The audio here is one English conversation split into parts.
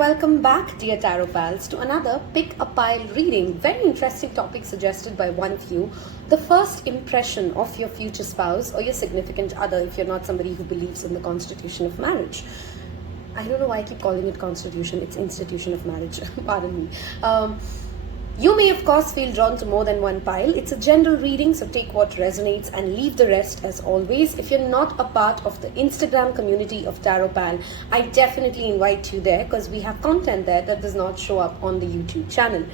welcome back, dear Tarot Pals, to another Pick a Pile reading. Very interesting topic suggested by one of you. The first impression of your future spouse or your significant other, if you're not somebody who believes in the constitution of marriage. I don't know why I keep calling it constitution, it's institution of marriage, pardon me. You may of course feel drawn to more than one pile. It's a general reading, so take what resonates and leave the rest as always. If you're not a part of the Instagram community of Taropal, I definitely invite you there because we have content there that does not show up on the YouTube channel.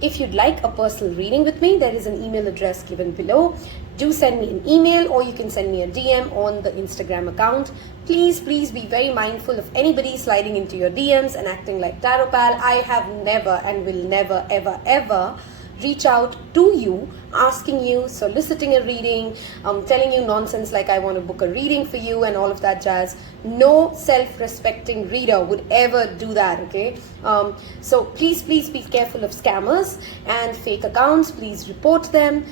If you'd like a personal reading with me, there is an email address given below. Do send me an email or you can send me a DM on the Instagram account. Please be very mindful of anybody sliding into your DMs and acting like Taropal. I have never and will never ever reach out to you, asking you, soliciting a reading, telling you nonsense like I want to book a reading for you and all of that jazz. No self-respecting reader would ever do that, okay? So please be careful of scammers and fake accounts. Please report them.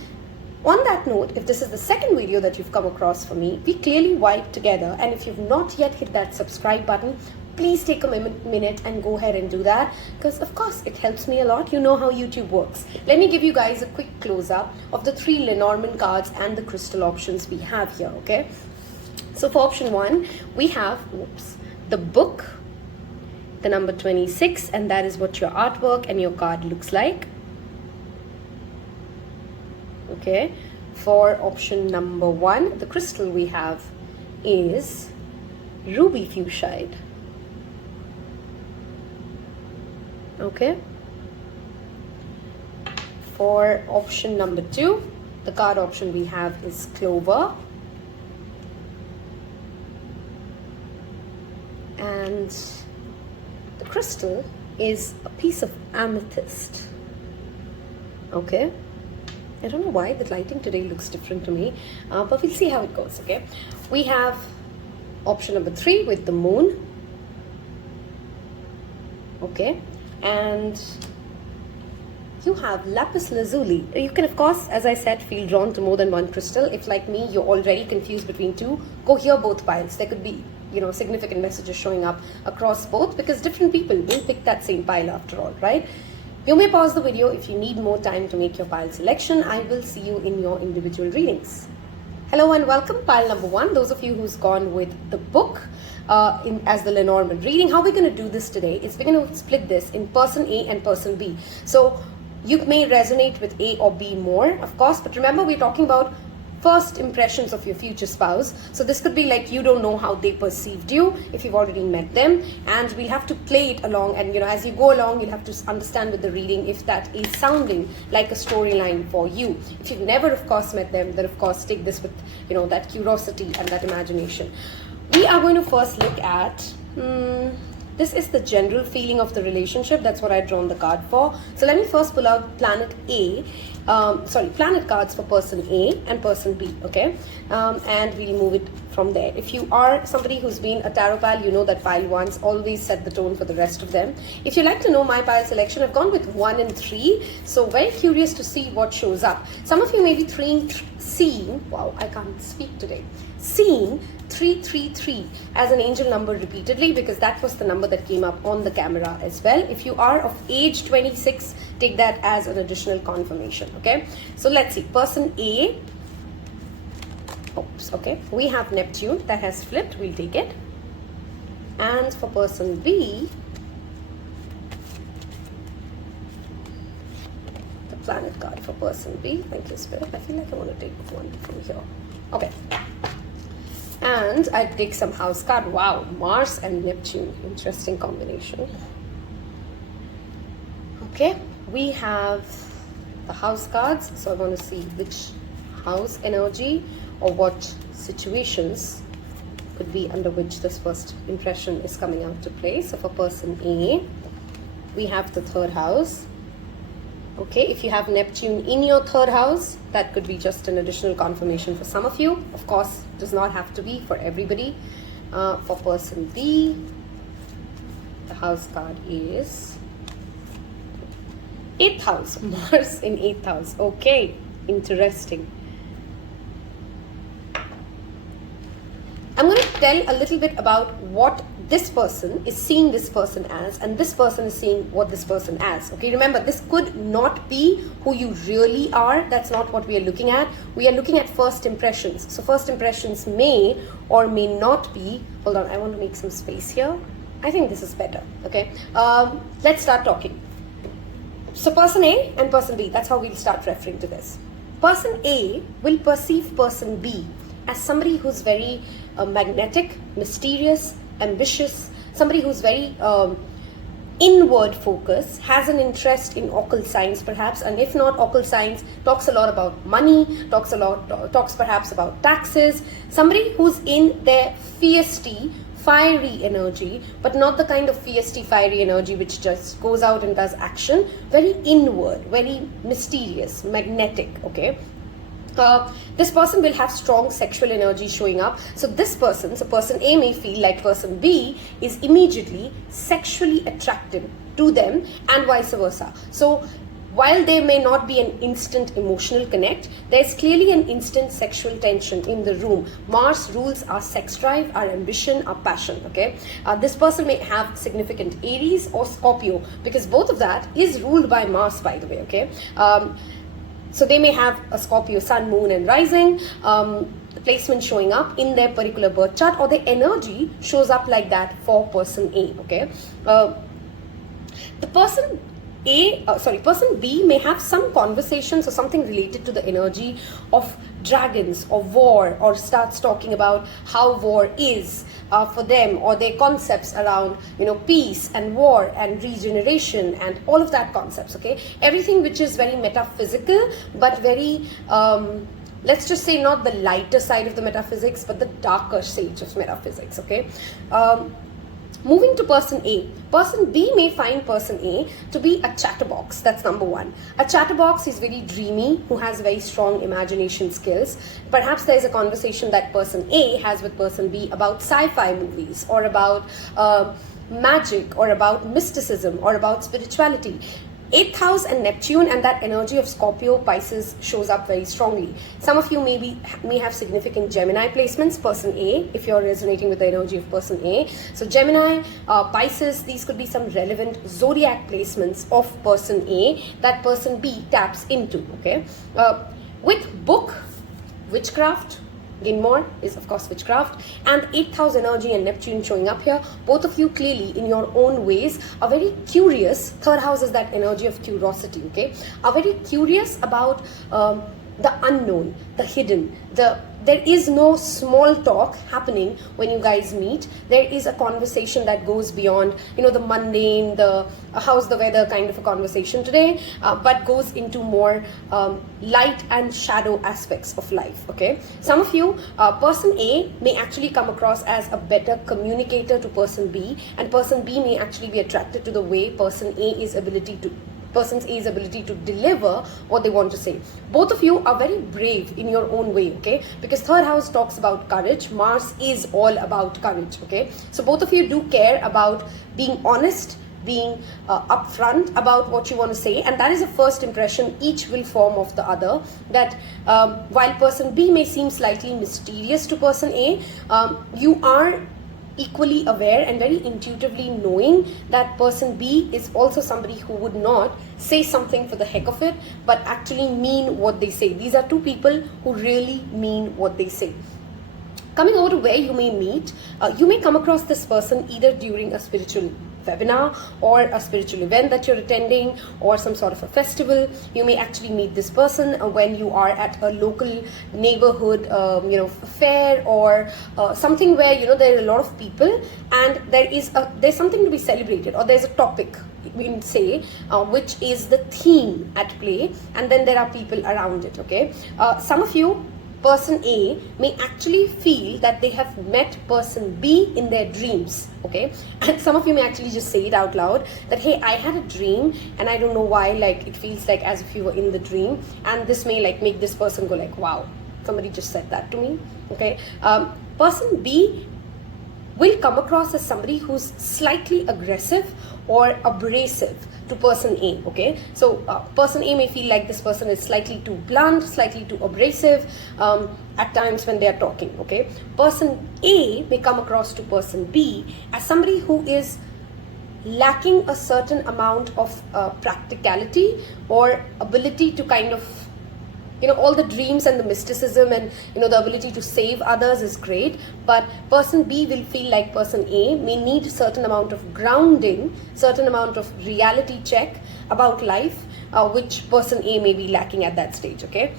On that note, if this is the second video that you've come across for me, we clearly vibe together, and if you've not yet hit that subscribe button, please take a minute and go ahead and do that, because of course it helps me a lot. You know how YouTube works. Let me give you guys a quick close-up of the 3 Lenormand cards and the crystal options we have here, okay? So for option 1, we have the book, the number 26, and that is what your artwork and your card looks like. Okay, for option number 1, the crystal we have is ruby fuchsite. Okay, for option number 2, the card option we have is clover, and the crystal is a piece of amethyst. Okay, I don't know why the lighting today looks different to me, but we'll see how it goes, okay? We have option number 3 with the moon, okay? And you have Lapis Lazuli. You can, of course, as I said, feel drawn to more than one crystal. If, like me, you're already confused between 2, go hear both piles. There could be, significant messages showing up across both because different people will pick that same pile after all, right? You may pause the video if you need more time to make your pile selection. I will see you in your individual readings. Hello and welcome, pile number 1. Those of you who's gone with the book as the Lenormand reading, how we're going to do this today is we're going to split this in person A and person B. So you may resonate with A or B more, of course, but remember we're talking about first impressions of your future spouse. So this could be like you don't know how they perceived you if you've already met them, and we'll have to play it along, and as you go along you'll have to understand with the reading if that is sounding like a storyline for you. If you've never of course met them, then of course take this with that curiosity and that imagination. We are going to first look at this is the general feeling of the relationship. That's what I've drawn the card for. So let me first pull out planet cards for person A and person B, okay? And we'll move it from there. If you are somebody who's been a tarot pal, you know that pile 1s always set the tone for the rest of them. If you'd like to know my pile selection, I've gone with 1 and 3. So very curious to see what shows up. Some of you may be seeing, wow, I can't speak today, seeing 333 as an angel number repeatedly because that was the number that came up on the camera as well. If you are of age 26, take that as an additional confirmation, okay? So let's see, person A, okay, we have Neptune that has flipped, we'll take it. And for person B, the planet card for person B. Thank you, Spirit. I feel like I want to take one from here. Okay. And I take some house card. Wow, Mars and Neptune. Interesting combination. Okay, we have the house cards. So I want to see which house energy or what situations could be under which this first impression is coming out to play. So for person A, we have the 3rd house. Okay, if you have Neptune in your 3rd house, that could be just an additional confirmation for some of you. Of course, it does not have to be for everybody. For person B, the house card is 8th house, Mars in 8th house. Okay, interesting. I'm going to tell a little bit about what this person is seeing this person as, and this person is seeing what this person as. Okay, remember, this could not be who you really are. That's not what we are looking at. We are looking at first impressions. So first impressions may or may not be, hold on, I want to make some space here. I think this is better. Okay, let's start talking. So person A and person B, that's how we'll start referring to this. Person A will perceive person B as somebody who's very magnetic, mysterious, ambitious, somebody who's very inward focused, has an interest in occult science perhaps, and if not occult science, talks a lot about money, talks perhaps about taxes, somebody who's in their fiercely, fiery energy, but not the kind of fiercely, fiery energy which just goes out and does action, very inward, very mysterious, magnetic, okay? This person will have strong sexual energy showing up. So this person, so person A may feel like person B is immediately sexually attractive to them and vice versa. So while there may not be an instant emotional connect, there's clearly an instant sexual tension in the room. Mars rules our sex drive, our ambition, our passion, okay? This person may have significant Aries or Scorpio, because both of that is ruled by Mars, by the way, okay? So they may have a Scorpio sun, moon and rising placement showing up in their particular birth chart, or the energy shows up like that for person A, okay? The person person B may have some conversations or something related to the energy of dragons or war, or starts talking about how war is for them, or their concepts around, you know, peace and war and regeneration and all of that concepts, okay? Everything which is very metaphysical, but very, let's just say not the lighter side of the metaphysics, but the darker side of metaphysics, okay? Moving to person A, person B may find person A to be a chatterbox. That's number one. A chatterbox is very dreamy, who has very strong imagination skills. Perhaps there's a conversation that person A has with person B about sci-fi movies, or about magic, or about mysticism, or about spirituality. 8th house and Neptune and that energy of Scorpio, Pisces shows up very strongly. Some of you may have significant Gemini placements, person A, if you're resonating with the energy of person A. So Gemini, Pisces, these could be some relevant zodiac placements of person A that person B taps into, okay? With book, witchcraft, again more is of course witchcraft, and 8th house energy and Neptune showing up here. Both of you clearly in your own ways are very curious. 3rd house is that energy of curiosity, okay? Are very curious about the unknown, the hidden, there is no small talk happening when you guys meet. There is a conversation that goes beyond, you know, the mundane, the how's the weather kind of a conversation today, but goes into more light and shadow aspects of life, okay? Some of you, person A may actually come across as a better communicator to person B, and person B may actually be attracted to the way person A's ability to deliver what they want to say. Both of you are very brave in your own way, okay? Because 3rd house talks about courage. Mars is all about courage, okay? So both of you do care about being honest, being upfront about what you want to say, and that is a first impression each will form of the other. That while person B may seem slightly mysterious to person A, you are equally aware and very intuitively knowing that person B is also somebody who would not say something for the heck of it, but actually mean what they say. These are two people who really mean what they say. Coming over to where you may meet, you may come across this person either during a spiritual webinar or a spiritual event that you're attending, or some sort of a festival. You may actually meet this person when you are at a local neighborhood fair, or something where, you know, there are a lot of people and there's something to be celebrated, or there's a topic, we can say, which is the theme at play, and then there are people around it, okay? Some of you, person A may actually feel that they have met person B in their dreams, okay? And some of you may actually just say it out loud that, hey, I had a dream and I don't know why, like it feels like as if you were in the dream, and this may like make this person go like, wow, somebody just said that to me, okay? Person B will come across as somebody who's slightly aggressive or abrasive to person A, okay? So person A may feel like this person is slightly too blunt, slightly too abrasive at times when they are talking, okay? Person A may come across to person B as somebody who is lacking a certain amount of practicality or ability to kind of, all the dreams and the mysticism and, the ability to save others is great, but person B will feel like person A may need a certain amount of grounding, certain amount of reality check about life, which person A may be lacking at that stage, okay?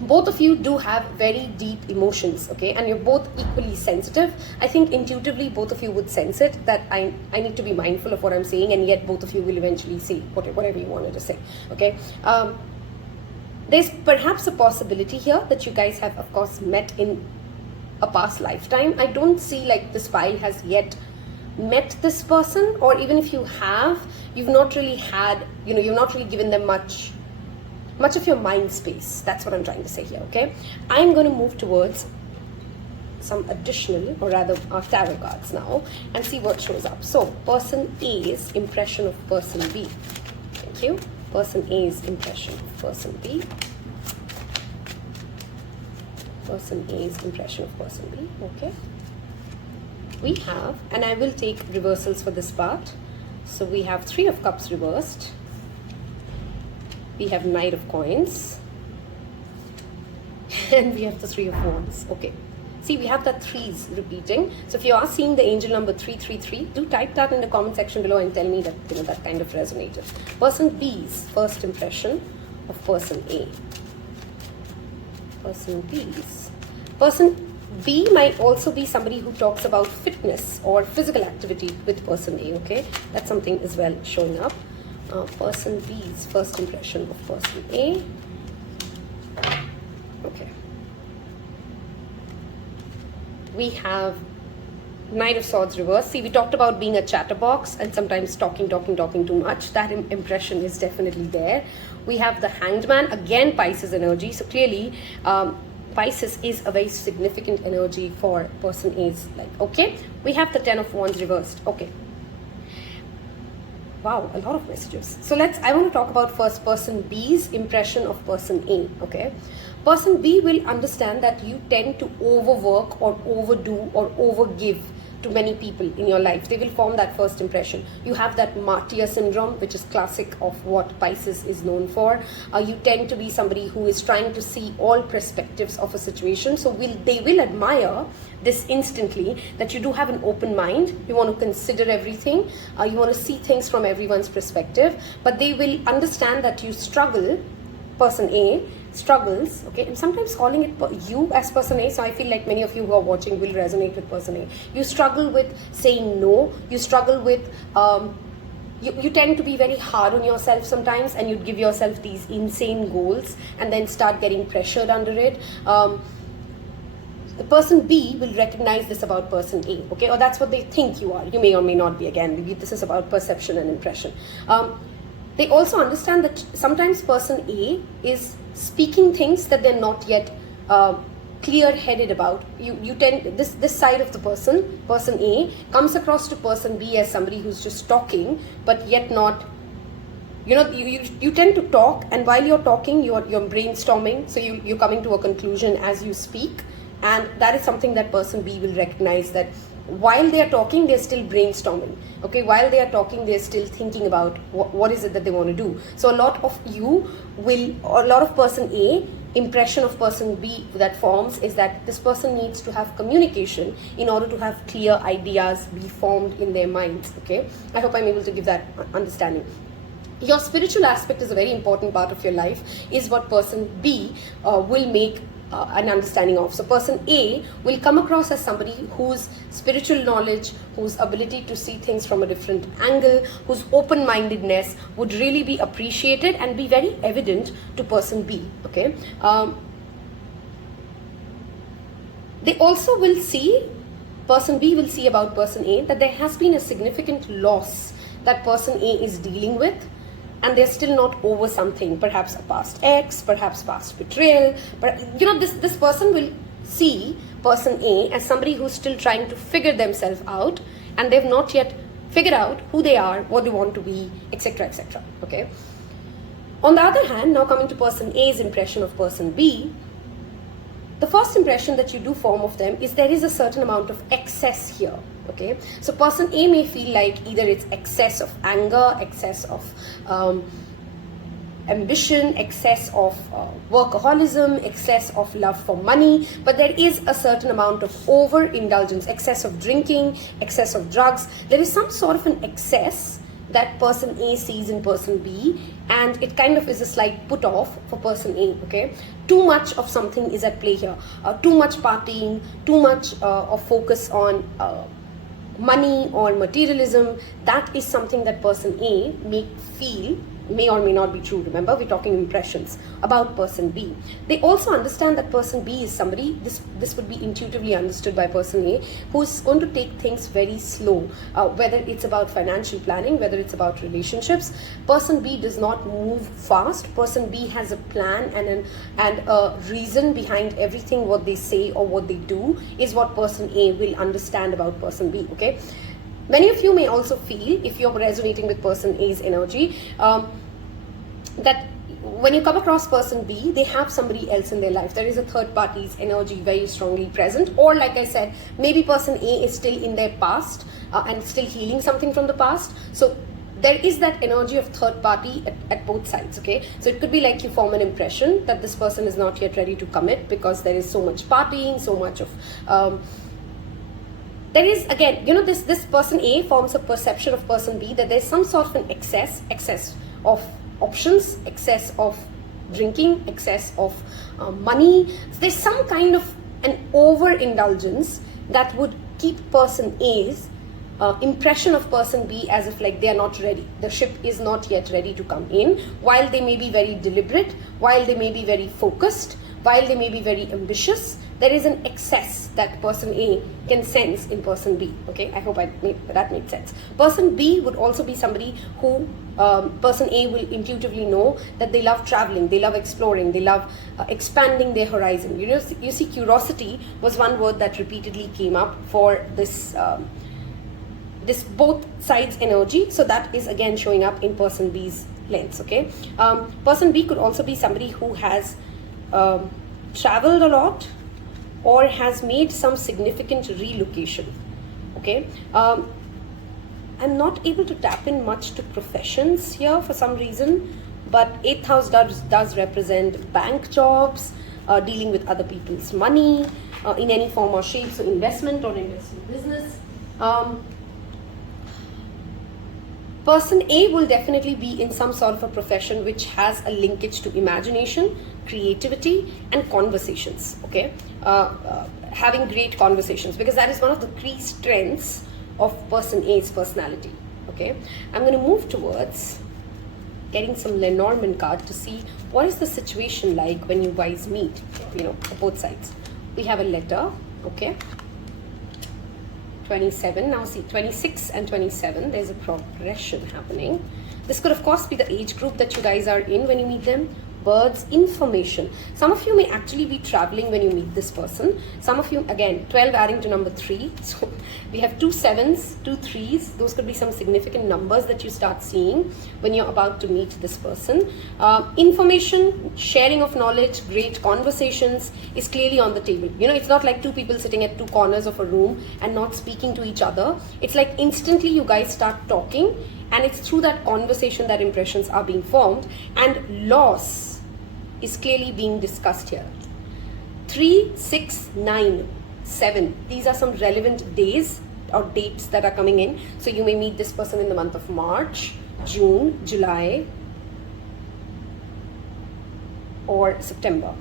Both of you do have very deep emotions, okay, and you're both equally sensitive. I think intuitively both of you would sense it, that I need to be mindful of what I'm saying, and yet both of you will eventually say whatever you wanted to say, okay? There's perhaps a possibility here that you guys have, of course, met in a past lifetime. I don't see like this file has yet met this person, or even if you have, you've not really had, you've not really given them much of your mind space. That's what I'm trying to say here, okay? I'm going to move towards some additional, or rather our tarot cards now, and see what shows up. So, person A's impression of person B. Thank you. Person A's impression of person B. Person A's impression of person B. Okay. We have, and I will take reversals for this part. So we have Three of Cups reversed. We have Knight of Coins. And we have the Three of Wands. Okay. See, we have the threes repeating. So if you are seeing the angel number 333, do type that in the comment section below and tell me that that kind of resonated. Person B's first impression of person A. Person B's. Person B might also be somebody who talks about fitness or physical activity with person A, okay? That's something as well showing up. Person B's first impression of person A. Okay. We have Knight of Swords reversed. See, we talked about being a chatterbox and sometimes talking too much. That impression is definitely there. We have the Hanged Man, again Pisces energy. So clearly, Pisces is a very significant energy for person A's life. Okay, we have the Ten of Wands reversed. Okay. Wow, a lot of messages. So I want to talk about first person B's impression of person A, okay? Person B will understand that you tend to overwork or overdo or overgive to many people in your life. They will form that first impression. You have that martyr syndrome, which is classic of what Pisces is known for. You tend to be somebody who is trying to see all perspectives of a situation. So they will admire this instantly, that you do have an open mind. You want to consider everything. You want to see things from everyone's perspective. But they will understand that you struggle, person A, struggles, okay, and sometimes calling it you as person A, so I feel like many of you who are watching will resonate with person A. You struggle with saying no, you struggle with, you tend to be very hard on yourself sometimes, and you give yourself these insane goals and then start getting pressured under it. The person B will recognize this about person A, okay, or that's what they think you are. You may or may not be, again, this is about perception and impression. They also understand that sometimes person A is speaking things that they're not yet clear-headed about. You tend, this side of the person A, comes across to person B as somebody who's just talking, but yet not, you tend to talk, and while you're talking, you're brainstorming, so you're coming to a conclusion as you speak, and that is something that person B will recognize, that while they are talking, they're still brainstorming. Okay, while they are talking, they're still thinking about what is it that they want to do. So a lot of person A, impression of person B that forms is that this person needs to have communication in order to have clear ideas be formed in their minds. Okay, I hope I'm able to give that understanding. Your spiritual aspect is a very important part of your life, is what person B will make an understanding of. So person A will come across as somebody whose spiritual knowledge, whose ability to see things from a different angle, whose open-mindedness would really be appreciated and be very evident to person B, okay? They also will see, person B will see about person A, that there has been a significant loss that person A is dealing with, and they're still not over something, perhaps a past ex, perhaps past betrayal. But this person will see person A as somebody who's still trying to figure themselves out, and they've not yet figured out who they are, what they want to be, etc., etc. Okay. On the other hand, now coming to person A's impression of person B, the first impression that you do form of them is there is a certain amount of excess here. Okay, so person A may feel like either it's excess of anger, excess of ambition, excess of workaholism, excess of love for money, but there is a certain amount of overindulgence, excess of drinking, excess of drugs. There is some sort of an excess that person A sees in person B, and it kind of is a slight put off for person A. Okay, too much of something is at play here. Too much partying, too much of focus on money or materialism. That is something that person A may feel may or may not be true. Remember, we're talking impressions about person B. They also understand that person B is somebody, this would be intuitively understood by person A, who's going to take things very slow, whether it's about financial planning, whether it's about relationships. Person B does not move fast. Person B has a plan and a reason behind everything what they say or what they do is what person A will understand about person B. Okay. Many of you may also feel, if you're resonating with person A's energy, that when you come across person B, they have somebody else in their life. There is a third party's energy very strongly present, or like I said, maybe person A is still in their past and still healing something from the past. So there is that energy of third party at both sides. Okay, so it could be like you form an impression that this person is not yet ready to commit because there is so much partying, so much of there is, again, you know, this person A forms a perception of person B that there's some sort of an excess of options, excess of drinking, excess of money. There's some kind of an overindulgence that would keep person A's impression of person B as if like they are not ready. The ship is not yet ready to come in, while they may be very deliberate, while they may be very focused, while they may be very ambitious. There is an excess that person A can sense in person B. Okay, I hope that made sense. Person B would also be somebody who person A will intuitively know that they love traveling, they love exploring, they love expanding their horizon. You know, you see, curiosity was one word that repeatedly came up for this this both sides energy. So that is again showing up in person B's lens. Okay, person B could also be somebody who has traveled a lot, or has made some significant relocation. Okay, I'm not able to tap in much to professions here for some reason, but 8th house does represent bank jobs, dealing with other people's money in any form or shape, so investment or investment business. Person A will definitely be in some sort of a profession which has a linkage to imagination, creativity, and conversations. Okay, having great conversations, because that is one of the key strengths of person A's personality. Okay, I'm going to move towards getting some Lenormand card to see what is the situation like when you guys meet. You know, both sides. We have a letter. Okay. 27, now see 26 and 27, there's a progression happening. This could of course be the age group that you guys are in when you meet them. Birds, information. Some of you may actually be traveling when you meet this person. Some of you, again, 12 adding to number 3. So we have 2 7s, 2 3s. Those could be some significant numbers that you start seeing when you're about to meet this person. Information, sharing of knowledge, great conversations is clearly on the table. You know, it's not like two people sitting at two corners of a room and not speaking to each other. It's like instantly you guys start talking, and it's through that conversation that impressions are being formed, and loss is clearly being discussed here. 3, 6, 9, 7. These are some relevant days or dates that are coming in. So you may meet this person in the month of March, June, July, or September.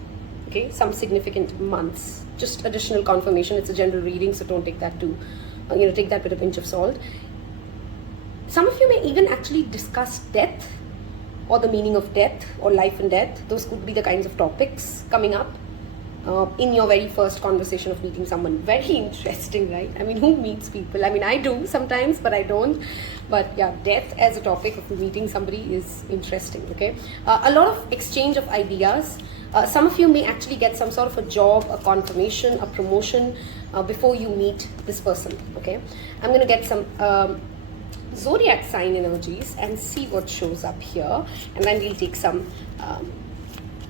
Okay, some significant months. Just additional confirmation. It's a general reading, so don't take that to, take that with a pinch of salt. Some of you may even actually discuss death, or the meaning of death, or life and death. Those could be the kinds of topics coming up. in your very first conversation of meeting someone. Very interesting, right? I mean, who meets people? I mean, I do sometimes, but I don't. But yeah, death as a topic of meeting somebody is interesting, okay? A lot of exchange of ideas. Some of you may actually get some sort of a job, a confirmation, a promotion before you meet this person, okay? I'm going to get some zodiac sign energies and see what shows up here, and then we'll take some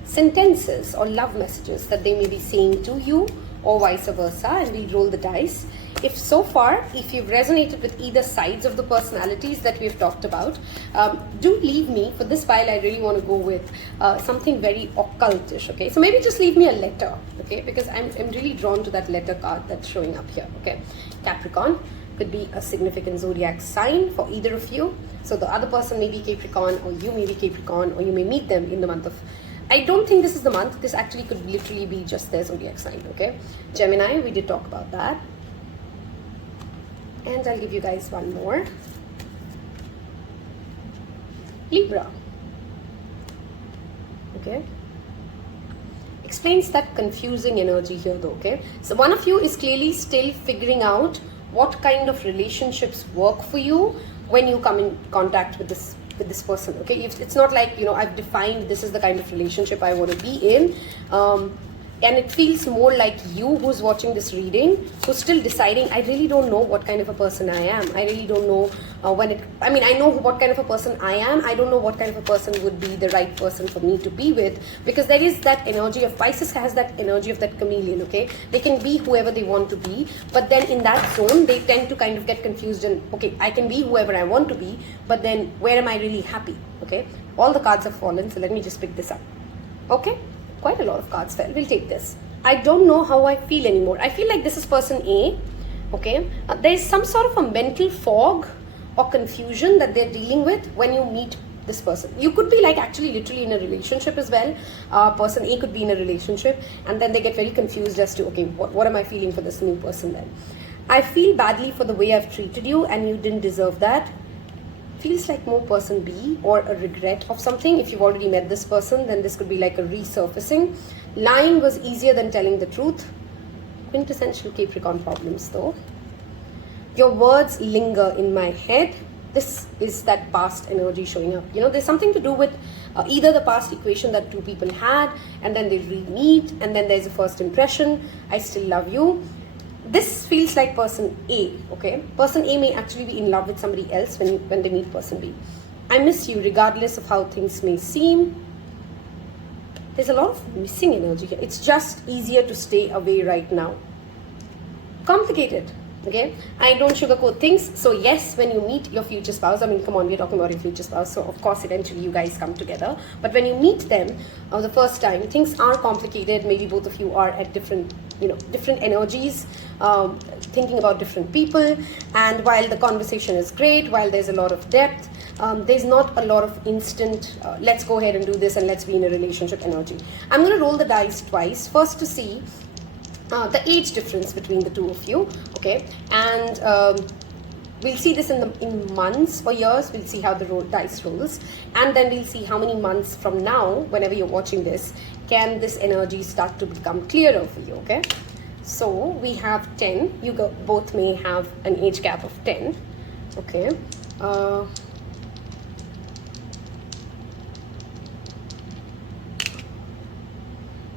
sentences or love messages that they may be saying to you or vice versa, and we'll roll the dice. If so far, if you've resonated with either sides of the personalities that we've talked about, do leave me. For this pile, I really want to go with something very occultish, okay? So maybe just leave me a letter, okay? Because I'm really drawn to that letter card that's showing up here, okay? Capricorn could be a significant zodiac sign for either of you. So the other person may be Capricorn, or you may be Capricorn, or you may meet them in the month of... I don't think this is the month. This actually could literally be just their zodiac sign, okay? Gemini, we did talk about that. And I'll give you guys one more. Libra. Okay. Explains that confusing energy here though, okay? So one of you is clearly still figuring out what kind of relationships work for you when you come in contact with this person, okay? If it's not like, you know, I've defined this is the kind of relationship I want to be in, and it feels more like you who's watching this reading, who's still deciding, I really don't know what kind of a person I am. I really don't know I mean, I know what kind of a person I am. I don't know what kind of a person would be the right person for me to be with, because there is that energy of Pisces has that energy of that chameleon, okay? They can be whoever they want to be, but then in that zone, they tend to kind of get confused and, okay, I can be whoever I want to be, but then where am I really happy, okay? All the cards have fallen, so let me just pick this up, okay? Quite a lot of cards fell. We'll take this. I don't know how I feel anymore. I feel like this is person A, okay? There is some sort of a mental fog or confusion that they're dealing with when you meet this person. You could be like actually literally in a relationship as well. Person A could be in a relationship, and then they get very confused as to, okay, what am I feeling for this new person then? I feel badly for the way I've treated you and you didn't deserve that. Feels like more person B, or a regret of something. If you've already met this person, then this could be like a resurfacing. Lying was easier than telling the truth. Quintessential Capricorn problems though. Your words linger in my head. This is that past energy showing up. You know, there's something to do with either the past equation that two people had, and then they re-meet, and then there's a first impression. I still love you. This feels like person A, okay? Person A may actually be in love with somebody else when they meet person B. I miss you regardless of how things may seem. There's a lot of missing energy here. It's just easier to stay away right now. Complicated, okay? I don't sugarcoat things. So yes, when you meet your future spouse, I mean, come on, we're talking about your future spouse, so of course eventually you guys come together. But when you meet them the first time, things are complicated. Maybe both of you are at different energies, thinking about different people, and while the conversation is great, while there's a lot of depth, there's not a lot of instant let's go ahead and do this and let's be in a relationship energy. I'm going to roll the dice twice, first to see the age difference between the two of you, okay? And we'll see this in months or years. We'll see how the dice rolls, and then we'll see how many months from now, whenever you're watching this, can this energy start to become clearer for you, okay? So we have 10. You both may have an age gap of 10, okay?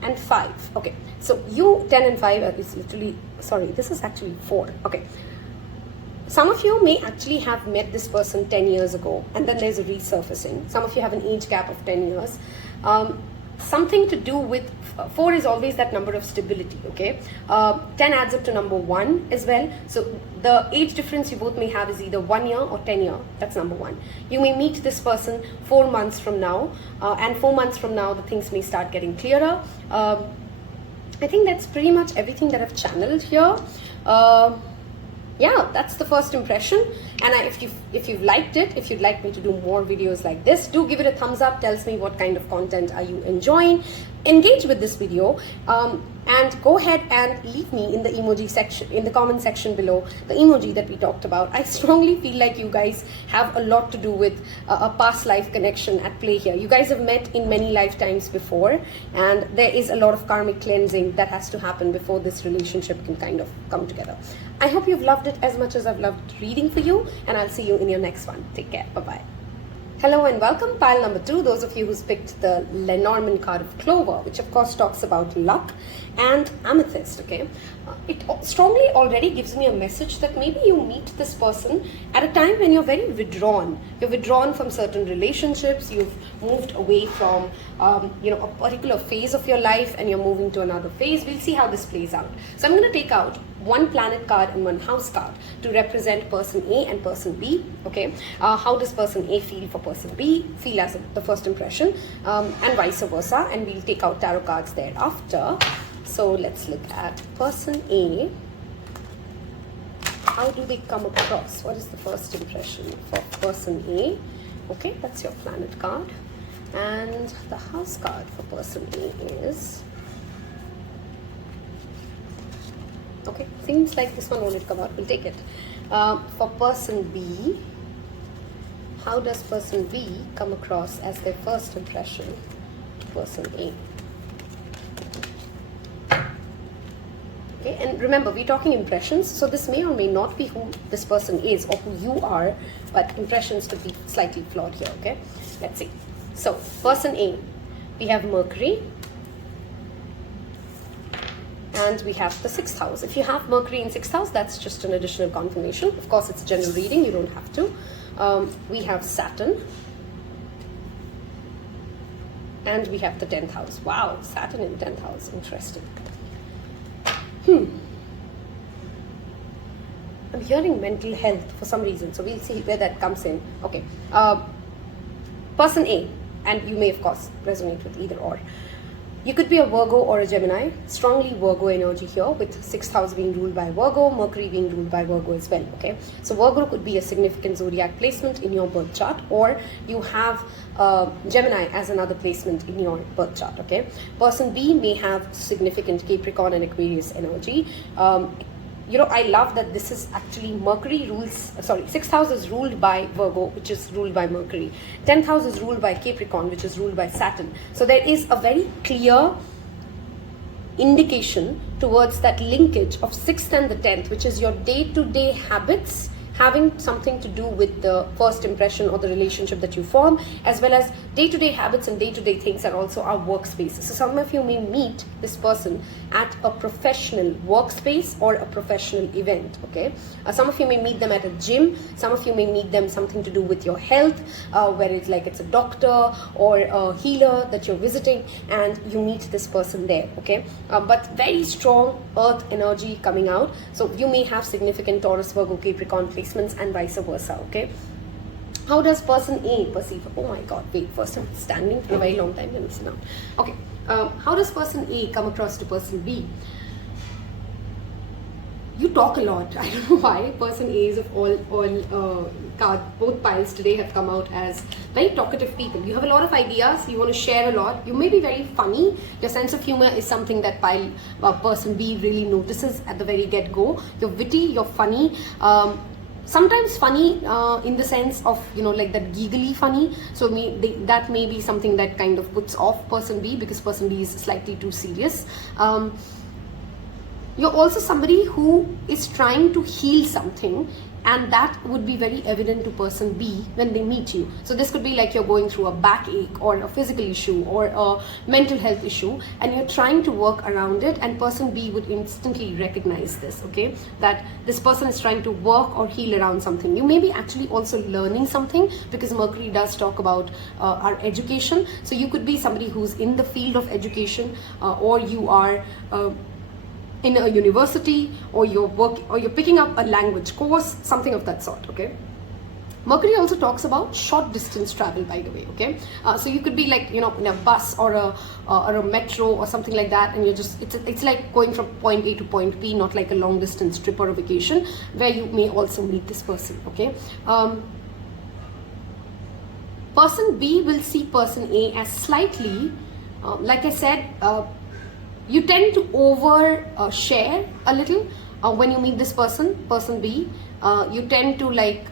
And 5, okay? So you 10 and 5 is literally, sorry, this is actually 4, okay? Some of you may actually have met this person 10 years ago, and then there's a resurfacing. Some of you have an age gap of 10 years. Something to do with 4 is always that number of stability, okay? 10 adds up to number 1 as well. So the age difference you both may have is either 1 year or 10 year. That's number 1. You may meet this person 4 months from now, and 4 months from now the things may start getting clearer. I think that's pretty much everything that I've channeled here. Yeah, that's the first impression. And if you if you've liked it, if you'd like me to do more videos like this, do give it a thumbs up. Tells me what kind of content are you enjoying. Engage with this video, and go ahead and leave me in the emoji section, in the comment section below, the emoji that we talked about. I strongly feel like you guys have a lot to do with a past life connection at play here. You guys have met in many lifetimes before, and there is a lot of karmic cleansing that has to happen before this relationship can kind of come together. I hope you've loved it as much as I've loved reading for you, and I'll see you in your next one. Take care. Bye-bye. Hello and welcome, pile number 2, those of you who's picked the Lenormand card of Clover, which of course talks about luck and amethyst, okay? It strongly already gives me a message that maybe you meet this person at a time when you're very withdrawn. You're withdrawn from certain relationships, you've moved away from a particular phase of your life, and you're moving to another phase. We'll see how this plays out. So I'm going to take out one planet card and one house card to represent person A and person B, okay? How does person A feel for person B, feel as the first impression, and vice versa, and we'll take out tarot cards thereafter. So let's look at person A. How do they come across? What is the first impression for person A? Okay, that's your planet card. And the house card for person A is... Okay, seems like this one won't come out. We'll take it. For person B, how does person B come across as their first impression to person A? Okay, and remember, we're talking impressions, so this may or may not be who this person is or who you are, but impressions could be slightly flawed here, okay? Let's see. So, person A, we have Mercury, and we have the 6th house. If you have Mercury in 6th house, that's just an additional confirmation. Of course, it's a general reading, you don't have to. We have Saturn, and we have the 10th house. Wow, Saturn in 10th house, interesting. I'm hearing mental health for some reason, so we'll see where that comes in. Okay, person A, and you may of course resonate with either or. You could be a Virgo or a Gemini. Strongly Virgo energy here, with 6th house being ruled by Virgo, Mercury being ruled by Virgo as well, okay? So Virgo could be a significant zodiac placement in your birth chart, or you have Gemini as another placement in your birth chart, okay? Person B may have significant Capricorn and Aquarius energy. I love that this is actually Mercury rules, 6th house is ruled by Virgo, which is ruled by Mercury. 10th house is ruled by Capricorn, which is ruled by Saturn. So there is a very clear indication towards that linkage of 6th and the 10th, which is your day-to-day habits having something to do with the first impression or the relationship that you form, as well as day-to-day habits and day-to-day things are also our workspaces. So some of you may meet this person at a professional workspace or a professional event, okay? Some of you may meet them at a gym, some of you may meet them something to do with your health, where it's like it's a doctor or a healer that you're visiting, and you meet this person there, okay? But very strong earth energy coming out. So you may have significant Taurus, Virgo, Capricorn placements and vice versa, okay? How does person A perceive? Oh my god, wait, first I'm standing for a very long time, let me sit down. Okay, how does person A come across to person B? You talk a lot. I don't know why. Person A's of all cards, both piles today have come out as very talkative people. You have a lot of ideas, you want to share a lot, you may be very funny. Your sense of humor is something that person B really notices at the very get-go. You're witty, you're funny. Sometimes funny in the sense of, like that giggly funny. So that may be something that kind of puts off person B, because person B is slightly too serious. You're also somebody who is trying to heal something, and that would be very evident to person B when they meet you. So this could be like you're going through a backache or a physical issue or a mental health issue, and you're trying to work around it, and person B would instantly recognize this, okay? That this person is trying to work or heal around something. You may be actually also learning something, because Mercury does talk about our education. So you could be somebody who's in the field of education, or you are in a university, or you're picking up a language course, something of that sort, okay? Mercury also talks about short distance travel, by the way, okay? So you could be like, in a bus or a metro or something like that, and you're just, it's like going from point A to point B, not like a long distance trip or a vacation, where you may also meet this person, okay? Person B will see person A as slightly, like I said, you tend to over share a little when you meet this person B. You tend to like,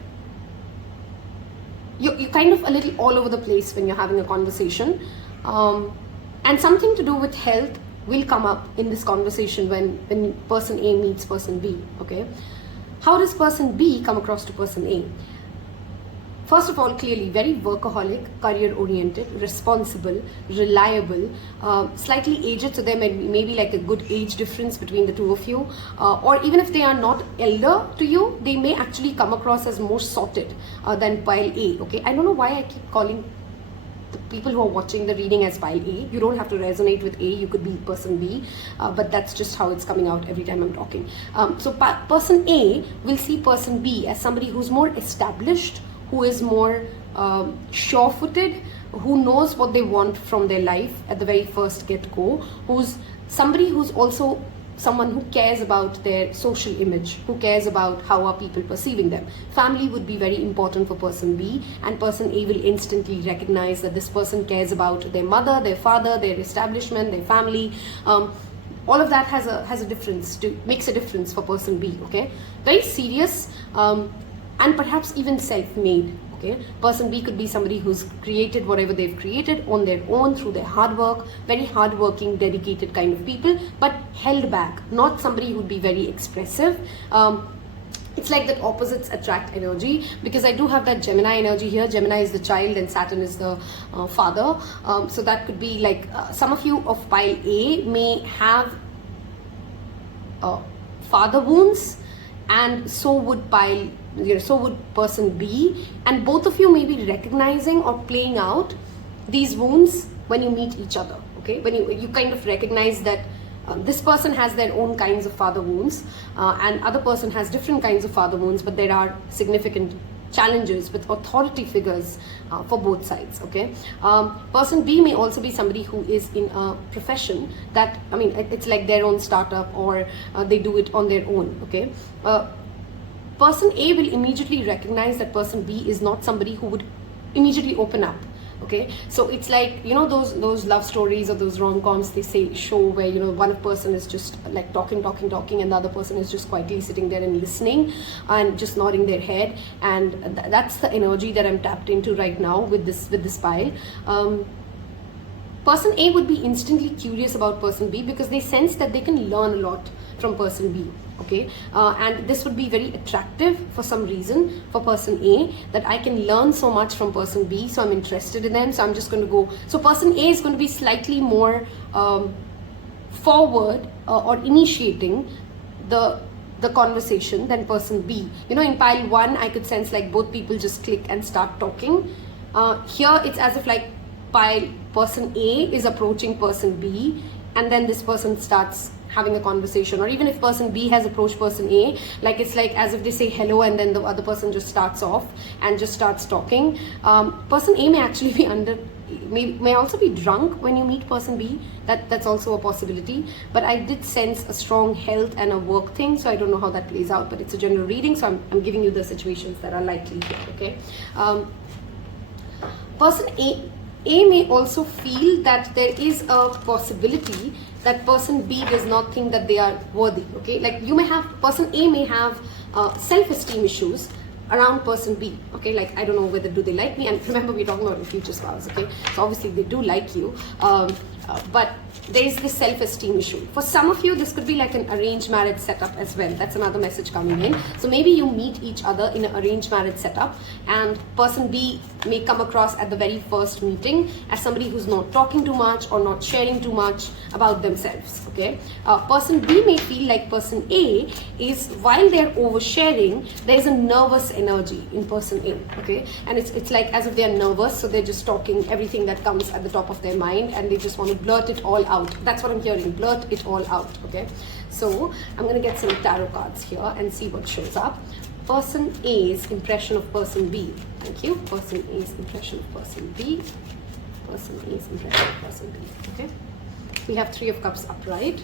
you're kind of a little all over the place when you're having a conversation, and something to do with health will come up in this conversation when person A meets person B. Okay, how does person B come across to person A? First of all, clearly very workaholic, career-oriented, responsible, reliable, slightly aged, so there may be like a good age difference between the two of you. Or even if they are not elder to you, they may actually come across as more sorted than pile A. Okay, I don't know why I keep calling the people who are watching the reading as pile A. You don't have to resonate with A, you could be person B, but that's just how it's coming out every time I'm talking. So person A will see person B as somebody who's more established, who is more sure-footed, who knows what they want from their life at the very first get-go, who's somebody who's also someone who cares about their social image, who cares about how are people perceiving them. Family would be very important for person B, and person A will instantly recognize that this person cares about their mother, their father, their establishment, their family. All of that has a difference, makes a difference for person B. Okay, very serious, and perhaps even self-made. Okay, person B could be somebody who's created whatever they've created on their own through their hard work, very hard-working, dedicated kind of people, but held back, not somebody who'd be very expressive. It's like that opposites attract energy, because I do have that Gemini energy here. Gemini is the child and Saturn is the father. So that could be like some of you of pile A may have father wounds, and so would person B, and both of you may be recognizing or playing out these wounds when you meet each other. Okay, when you kind of recognize that this person has their own kinds of father wounds, and other person has different kinds of father wounds, but there are significant challenges with authority figures for both sides. Okay, person B may also be somebody who is in a profession that, I mean, it's like their own startup, or they do it on their own. Okay, person A will immediately recognize that person B is not somebody who would immediately open up. Okay, so it's like, you know, those love stories or those rom-coms they say show where, you know, one person is just like talking, and the other person is just quietly sitting there and listening and just nodding their head, and that's the energy that I'm tapped into right now with this pile. Person A would be instantly curious about person B because they sense that they can learn a lot from person B. Okay, and this would be very attractive for some reason for person A, that I can learn so much from person B, so I'm interested in them, so I'm just going to go. So person A is going to be slightly more forward or initiating the conversation than person B. You know, in pile 1 I could sense like both people just click and start talking. Here it's as if like person A is approaching person B, and then this person starts having a conversation, or even if person B has approached person A, like it's like as if they say hello and then the other person just starts off and just starts talking. Person A may actually be may also be drunk when you meet person B. That's also a possibility, but I did sense a strong health and a work thing, so I don't know how that plays out, but it's a general reading, so I'm giving you the situations that are likely here. Okay, person A may also feel that there is a possibility that person B does not think that they are worthy. Okay, like you may have, person A may have self-esteem issues around person B. Okay, like I don't know whether do they like me, and remember we're talking about the future spouse. Okay, so obviously they do like you, but there is this self-esteem issue. For some of you, this could be like an arranged marriage setup as well. That's another message coming in. So maybe you meet each other in an arranged marriage setup, and person B may come across at the very first meeting as somebody who's not talking too much or not sharing too much about themselves. Okay, person B may feel like person A is, while they're oversharing, there's a nervous energy in person A. Okay, and it's like as if they're nervous, so they're just talking everything that comes at the top of their mind, and they just want to blurt it all out. That's what I'm hearing, blurt it all out. Okay, so I'm going to get some tarot cards here and see what shows up. Person A's impression of person B. Thank you. Person A's impression of person B. Person A's impression of person B. Okay, we have 3 of Cups upright.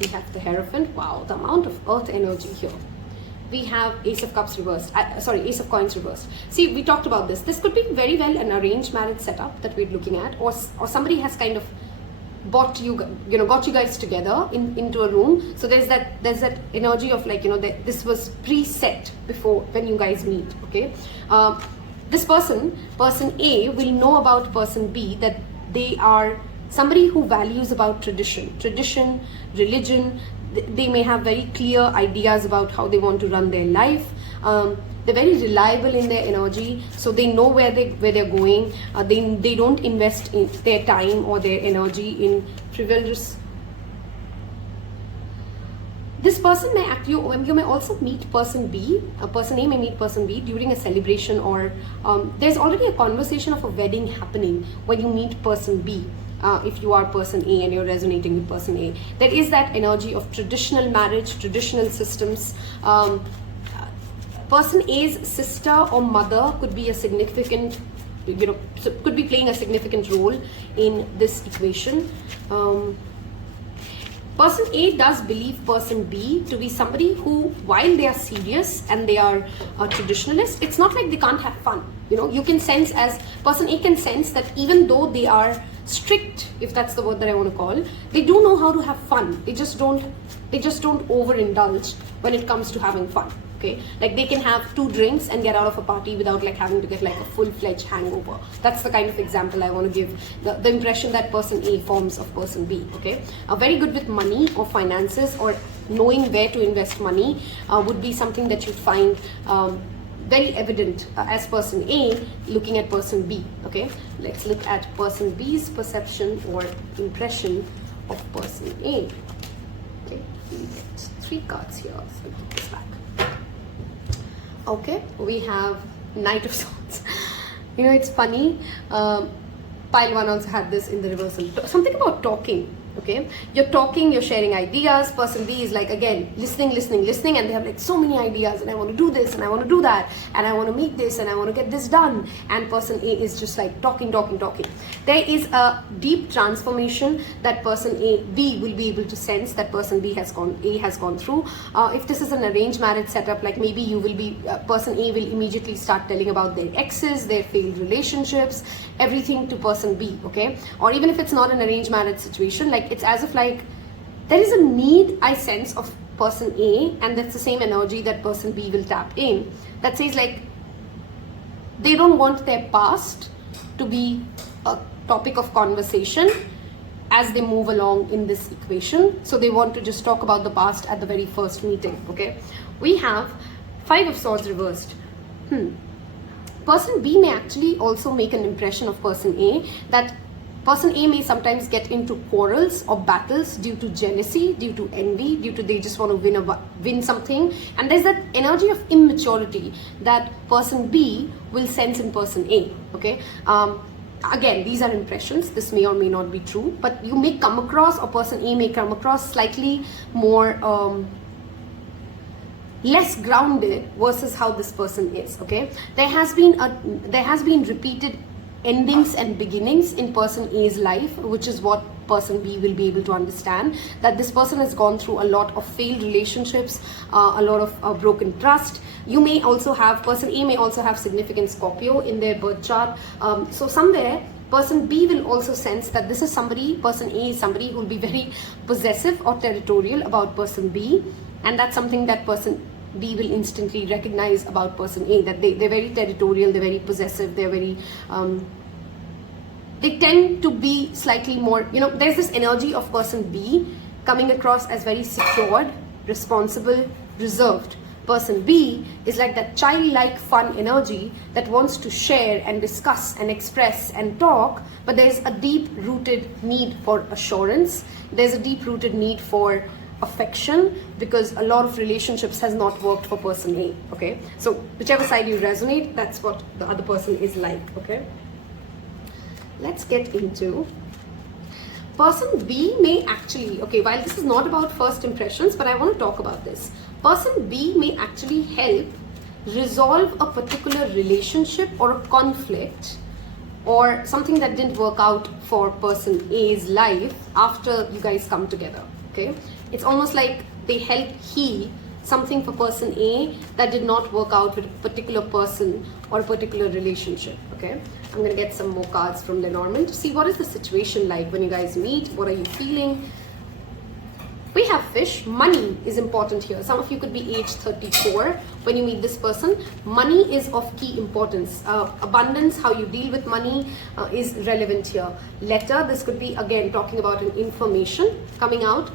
We have the Hierophant. Wow, the amount of earth energy here. we have Ace of Cups reversed, Ace of Coins reversed. See, we talked about this. This could be very well an arranged marriage setup that we're looking at, or somebody has kind of got you guys together into a room. So there's that energy of like, this was preset before when you guys meet, okay? This person A will know about person B that they are somebody who values about tradition, religion. They may have very clear ideas about how they want to run their life. They're very reliable in their energy, so they know where they're going. They don't invest in their time or their energy in trivial. This person may you may also meet person B. Person A may meet person B during a celebration, or there's already a conversation of a wedding happening when you meet person B. If you are person A and you're resonating with person A, there is that energy of traditional marriage, traditional systems. Person A's sister or mother could be a significant, could be playing a significant role in this equation. Person A does believe person B to be somebody who, while they are serious and they are a traditionalist, it's not like they can't have fun. You can sense, as person A can sense, that even though they are strict, if that's the word that I want to call, they do know how to have fun. They just don't overindulge when it comes to having fun. Okay, like they can have 2 drinks and get out of a party without like having to get like a full-fledged hangover. That's the kind of example I want to give, the impression that person A forms of person B. Okay, very good with money or finances, or knowing where to invest money would be something that you'd find very evident as person A looking at person B. Okay, let's look at person B's perception or impression of person A. Okay, we get 3 cards here, so I'll put this back. Okay, we have Knight of Swords. It's funny. Pile 1 also had this in the reversal. Something about talking. Okay, you're talking, you're sharing ideas. Person B is like, again, listening, and they have like so many ideas, and I want to do this, and I want to do that, and I want to meet this, and I want to get this done. And person A is just like talking. There is a deep transformation that person B will be able to sense that person A has gone through. If this is an arranged marriage setup, like maybe you will be, person A will immediately start telling about their exes, their failed relationships, everything to person B. Okay, or even if it's not an arranged marriage situation, like it's as if like there is a need I sense of person A, and that's the same energy that person B will tap in, that says like they don't want their past to be a topic of conversation as they move along in this equation. So they want to just talk about the past at the very first meeting. Okay, we have 5 of Swords reversed. Person B may actually also make an impression of person A, that person A may sometimes get into quarrels or battles due to jealousy, due to envy, due to they just want to win something. And there's that energy of immaturity that person B will sense in person A. Okay, again, these are impressions. This may or may not be true, but you may come across, or person A may come across slightly more less grounded versus how this person is. Okay, there has been repeated endings and beginnings in person A's life, which is what person B will be able to understand, that this person has gone through a lot of failed relationships, a lot of broken trust. You may also have, person A may also have significant Scorpio in their birth chart. So somewhere person B will also sense that this is somebody, person A is somebody who will be very possessive or territorial about person B, and that's something that person B will instantly recognize about person A, that they're very territorial, they're very possessive, they're very they tend to be slightly more, there's this energy of person B coming across as very secured, responsible, reserved. Person B is like that childlike fun energy that wants to share and discuss and express and talk, but there's a deep rooted need for assurance. There's a deep rooted need for affection, because a lot of relationships has not worked for person A. Okay, so whichever side you resonate, that's what the other person is like. Okay, let's get into person B may actually, okay, while this is not about first impressions, but I want to talk about this. Person B may actually help resolve a particular relationship or a conflict or something that didn't work out for person A's life after you guys come together. Okay, it's almost like they help heal something for person A that did not work out with a particular person or a particular relationship, okay? I'm going to get some more cards from Lenormand to see what is the situation like when you guys meet. What are you feeling? We have fish. Money is important here. Some of you could be age 34 when you meet this person. Money is of key importance. Abundance, how you deal with money is relevant here. Letter, this could be again talking about an information coming out.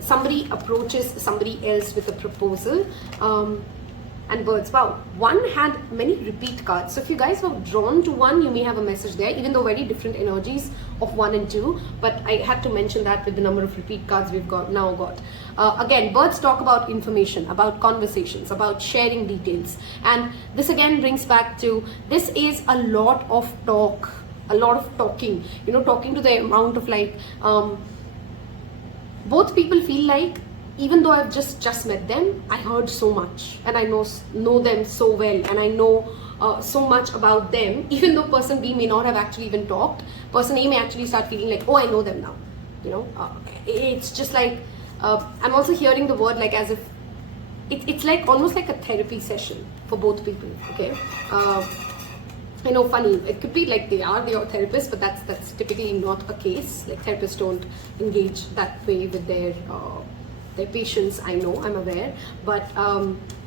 Somebody approaches somebody else with a proposal. And birds, wow, one had many repeat cards. So if you guys were drawn to one, you may have a message there, even though very different energies of 1 and 2. But I had to mention that with the number of repeat cards we've now got. Again, birds talk about information, about conversations, about sharing details. And this again brings back to, this is a lot of talk, a lot of talking, you know, talking to the amount of like, both people feel like, even though I've just met them, I heard so much and I know them so well, and I know so much about them. Even though person B may not have actually even talked, person A may actually start feeling like, oh, I know them now. You know, it's just like, I'm also hearing the word like as if, it's like almost like a therapy session for both people, okay? I know, funny, it could be like they are your therapist, but that's typically not a case. Like therapists don't engage that way with their patients. I know, I'm aware, but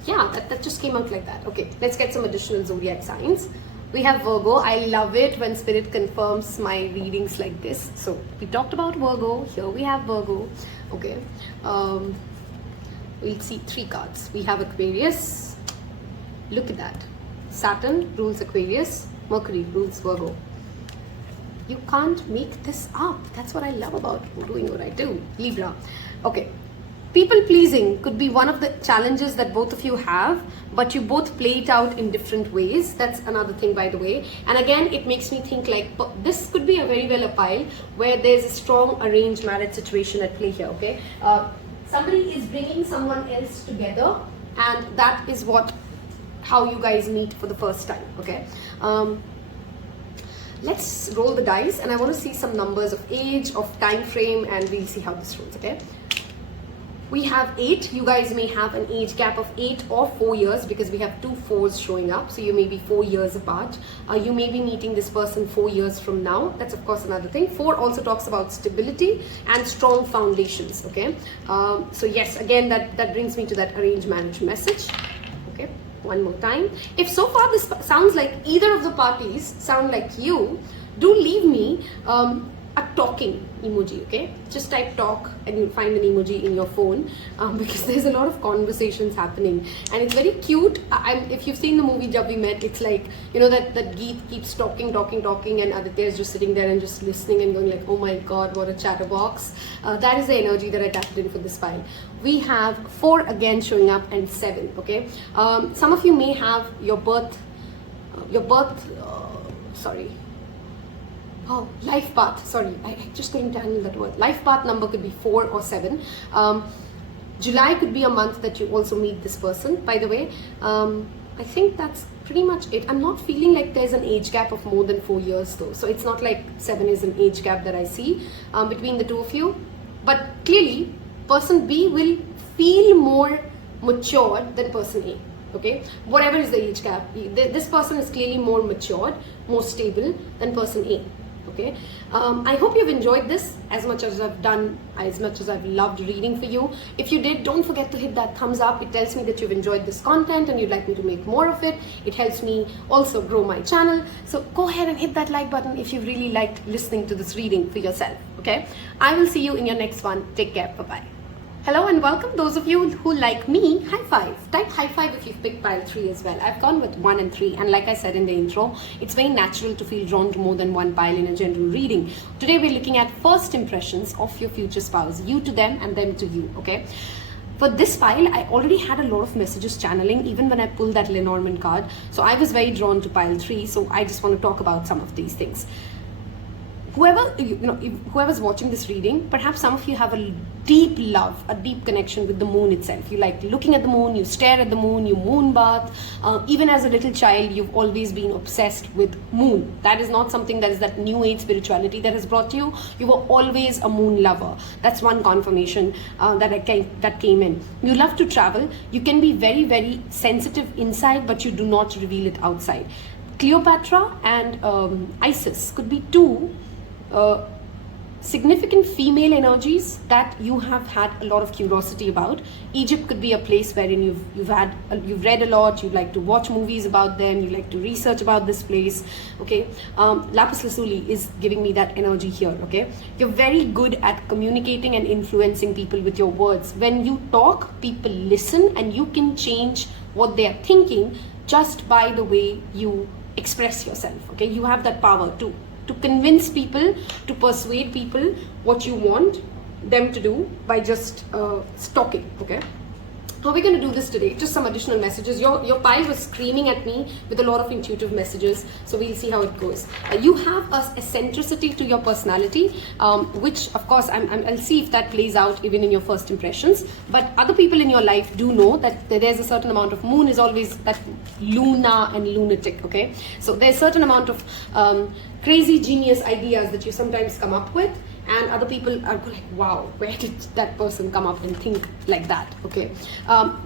yeah, that just came out like that. Okay, let's get some additional zodiac signs. We have Virgo. I love it when spirit confirms my readings like this. So we talked about Virgo. Here we have Virgo. Okay, we'll see 3 cards. We have Aquarius. Look at that. Saturn rules Aquarius. Mercury rules Virgo. You can't make this up. That's what I love about doing what I do. Libra. Okay. People pleasing could be one of the challenges that both of you have, but you both play it out in different ways. That's another thing, by the way. And again, it makes me think like, this could be a very well a pile where there's a strong arranged marriage situation at play here, okay? Somebody is bringing someone else together, and that is how you guys meet for the first time, okay? Let's roll the dice, and I want to see some numbers of age, of time frame, and we'll see how this rolls, okay? We have 8. You guys may have an age gap of 8 or 4 years because we have 2 4s showing up. So you may be 4 years apart. You may be meeting this person 4 years from now. That's of course another thing. 4 also talks about stability and strong foundations. Okay. So yes, again, that brings me to that arranged marriage message. Okay. One more time. If so far this sounds like either of the parties sound like you, do leave me a talking emoji, okay? Just type talk and you'll find an emoji in your phone because there's a lot of conversations happening and it's very cute. If you've seen the movie Jab We Met, it's like, you know, that Geet keeps talking and Aditya is just sitting there and just listening and going like, oh my god, what a chatterbox. That is the energy that I tapped in for this file. We have 4 again showing up and 7, okay? Some of you may have your birth, life path, sorry, I just couldn't handle that word. Life path number could be 4 or 7. July could be a month that you also meet this person, by the way. I think that's pretty much it. I'm not feeling like there's an age gap of more than 4 years though. So it's not like 7 is an age gap that I see between the two of you. But clearly, person B will feel more matured than person A. Okay, whatever is the age gap, this person is clearly more matured, more stable than person A. Okay, I hope you've enjoyed this as much as I've loved reading for you. If you did, don't forget to hit that thumbs up. It tells me that you've enjoyed this content and you'd like me to make more of it. It helps me also grow my channel. So go ahead and hit that like button if you really liked listening to this reading for yourself. Okay, I will see you in your next one. Take care. Bye-bye. Hello and welcome those of you who, like me, high five. Type high five if you've picked pile 3 as well. I've gone with 1 and 3, and like I said in the intro, it's very natural to feel drawn to more than one pile in a general reading. Today we're looking at first impressions of your future spouse, you to them and them to you, okay? For this pile, I already had a lot of messages channeling even when I pulled that Lenormand card. So I was very drawn to pile 3, so I just want to talk about some of these things. whoever's watching this reading, perhaps some of you have a deep love, a deep connection with the moon itself. You like looking at the moon, you stare at the moon, you moon bath. Even as a little child, you've always been obsessed with moon. That is not something that is that new age spirituality that has brought you. You were always a moon lover. That's one confirmation that came in. You love to travel. You can be very, very sensitive inside, but you do not reveal it outside. Cleopatra and Isis could be two significant female energies that you have had a lot of curiosity about. Egypt could be a place wherein you've read a lot, you like to watch movies about them, you like to research about this place. Okay, Lapis Lazuli is giving me that energy here. Okay, you're very good at communicating and influencing people with your words. When you talk, people listen, and you can change what they are thinking just by the way you express yourself. Okay, you have that power to convince people, to persuade people what you want them to do by just talking. Okay, how are we going to do this today? Just some additional messages. Your pile was screaming at me with a lot of intuitive messages, so we'll see how it goes. You have a eccentricity to your personality, which of course I'll see if that plays out even in your first impressions. But other people in your life do know that there's a certain amount of moon is always that Luna and lunatic. Okay, so there's a certain amount of crazy genius ideas that you sometimes come up with, and other people are like, wow, where did that person come up and think like that? Okay,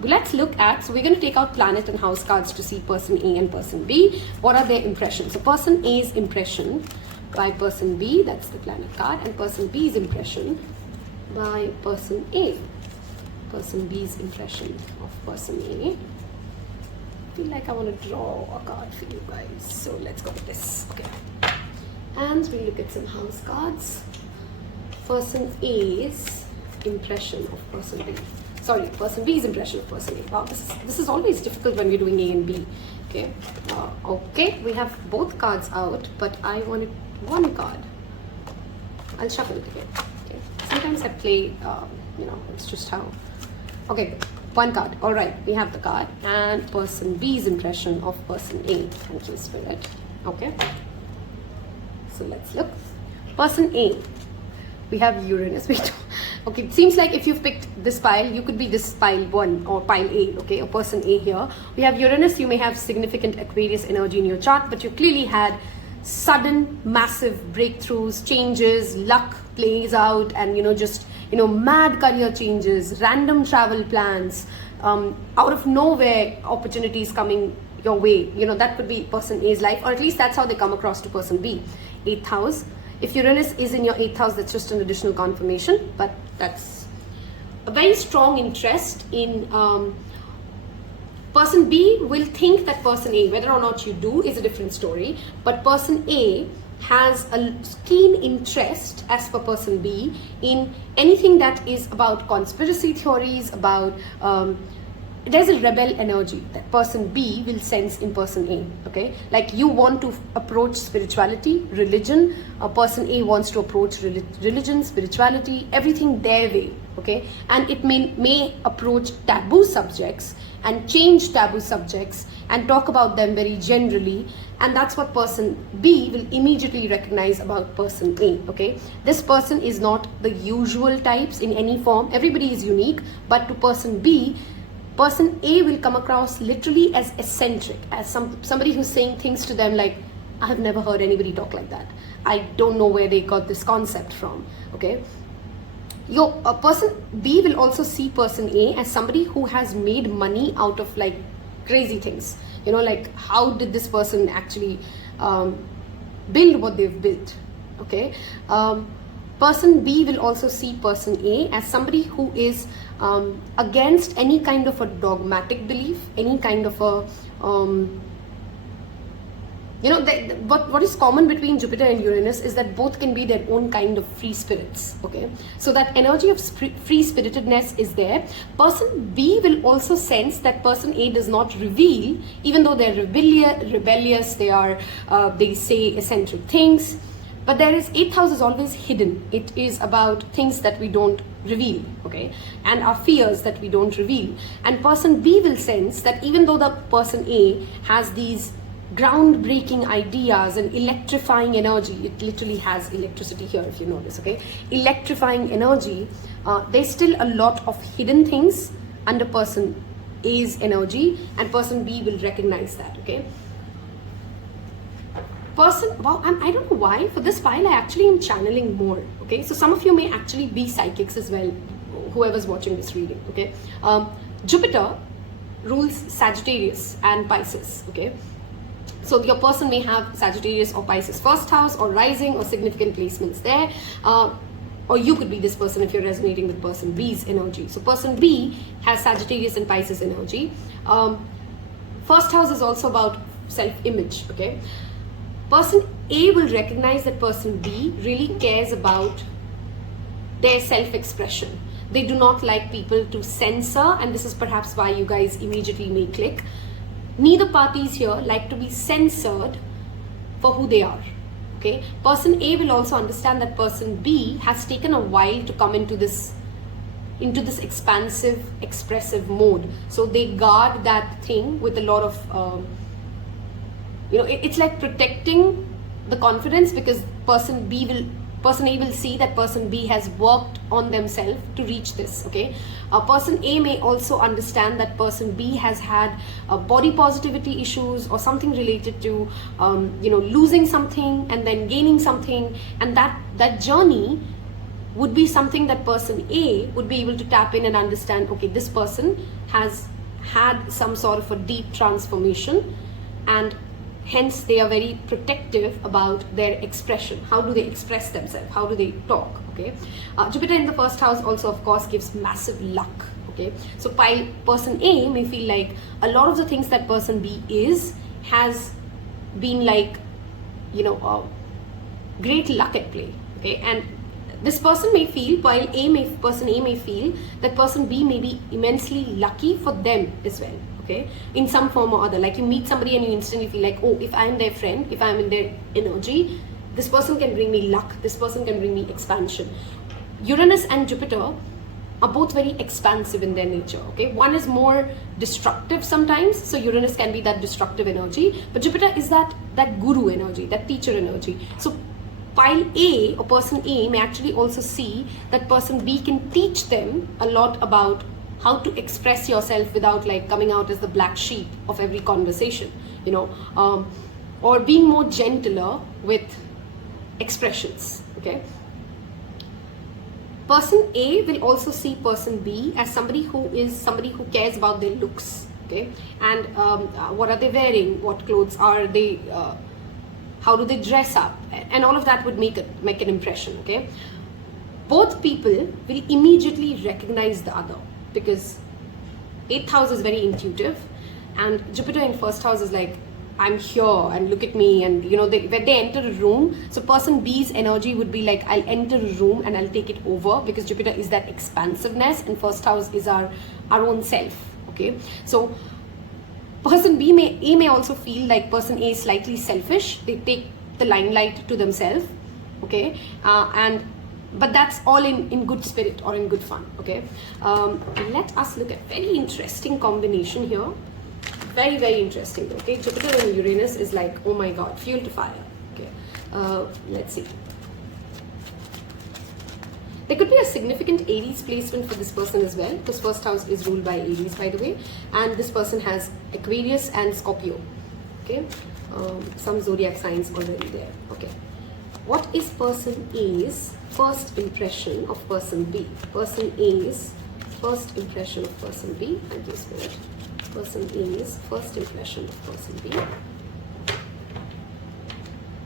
let's look at, so we're going to take out planet and house cards to see person A and person B. What are their impressions? So person A's impression by person B, that's the planet card, and person B's impression by person A. Person B's impression of person A. I feel like I want to draw a card for you guys, so let's go with this. Okay, and we look at some house cards. Person A's impression of person B. Sorry, person B's impression of person A. Wow, this is always difficult when we're doing A and B. Okay, okay, we have both cards out, but I wanted one card. I'll shuffle it again. Okay, sometimes I play, it's just how. Okay, one card. All right, we have the card and person B's impression of person A. Thank you, Spirit. Okay. So let's look. Person A, we have Uranus. Okay, it seems like if you've picked this pile, you could be this pile 1 or pile A, okay, or person A here. We have Uranus. You may have significant Aquarius energy in your chart, but you clearly had sudden, massive breakthroughs, changes, luck plays out, and mad career changes, random travel plans, out of nowhere opportunities coming your way. That could be person A's life, or at least that's how they come across to person B. 8th house. If Uranus is in your 8th house, that's just an additional confirmation, but that's a very strong interest in person B will think that person A, whether or not you do is a different story, but person A has a keen interest as per person B in anything that is about conspiracy theories, about there's a rebel energy that person B will sense in person A. Okay, like you want to approach spirituality, religion, person A wants to approach religion, spirituality, everything their way. Okay, and it may approach taboo subjects and change taboo subjects and talk about them very generally, and that's what person B will immediately recognize about person A. Okay, this person is not the usual types in any form. Everybody is unique, but to person B, person A will come across literally as eccentric, as somebody who's saying things to them like, I have never heard anybody talk like that. I don't know where they got this concept from. Okay, person B will also see person A as somebody who has made money out of like crazy things. Like how did this person actually build what they've built? Okay, person B will also see person A as somebody who is against any kind of a dogmatic belief, any kind of a what is common between Jupiter and Uranus is that both can be their own kind of free spirits. Okay, so that energy of free spiritedness is there. Person B will also sense that person A does not reveal, even though they're rebellious, they say eccentric things. But there is 8th house is always hidden. It is about things that we don't reveal, okay, and our fears that we don't reveal. And person B will sense that even though the person A has these groundbreaking ideas and electrifying energy. It literally has electricity here, if you notice, okay? Electrifying energy. There's still a lot of hidden things under person A's energy, and person B will recognize that, okay? Wow, I don't know why, for this file I actually am channeling more, okay? So some of you may actually be psychics as well, whoever's watching this reading, okay? Jupiter rules Sagittarius and Pisces, okay? So your person may have Sagittarius or Pisces first house or rising or significant placements there. Or you could be this person if you're resonating with person B's energy. So person B has Sagittarius and Pisces energy. First house is also about self-image, okay? Person A will recognize that person B really cares about their self-expression. They do not like people to censor, and this is perhaps why you guys immediately may click. Neither parties here like to be censored for who they are. Okay, person A will also understand that person B has taken a while to come into this expansive, expressive mode. So they guard that thing with a lot of, it's like protecting the confidence, because person A will see that person B has worked on themselves to reach this, okay? Person A may also understand that person B has had body positivity issues or something related to, losing something and then gaining something. And that journey would be something that person A would be able to tap in and understand, okay, this person has had some sort of a deep transformation, and hence they are very protective about their expression. How do they express themselves? How do they talk? Okay. Jupiter in the first house also, of course, gives massive luck. Okay. So person A may feel like a lot of the things that person B has been like, great luck at play. Okay. And this person may feel, while person A may feel that person B may be immensely lucky for them as well. Okay, in some form or other. Like you meet somebody and you instantly feel like, oh, if I'm their friend, if I'm in their energy, this person can bring me luck, this person can bring me expansion. Uranus and Jupiter are both very expansive in their nature, okay? One is more destructive sometimes, so Uranus can be that destructive energy, but Jupiter is that guru energy, that teacher energy. So while A or person A may actually also see that person B can teach them a lot about how to express yourself without like coming out as the black sheep of every conversation, or being more gentler with expressions, okay? Person A will also see person B as somebody who cares about their looks, okay? And what are they wearing? What clothes are they? How do they dress up? And all of that would make an impression, okay? Both people will immediately recognize the other, because 8th house is very intuitive, and Jupiter in first house is like, I'm here and look at me, and when they enter a room, so person B's energy would be like, I'll enter a room and I'll take it over, because Jupiter is that expansiveness and first house is our own self, okay? So person A may also feel like person A is slightly selfish. They take the limelight to themselves, okay? But that's all in good spirit or in good fun, okay? Let us look at very interesting combination here. Very, very interesting, okay? Jupiter and Uranus is like, oh my God, fuel to fire, okay? Let's see. There could be a significant Aries placement for this person as well, because first house is ruled by Aries, by the way, and this person has Aquarius and Scorpio, okay? Some zodiac signs already there, okay? What is person A's first impression of person B? Person A's first impression of person B. Thank you, Spirit. Person A's first impression of person B.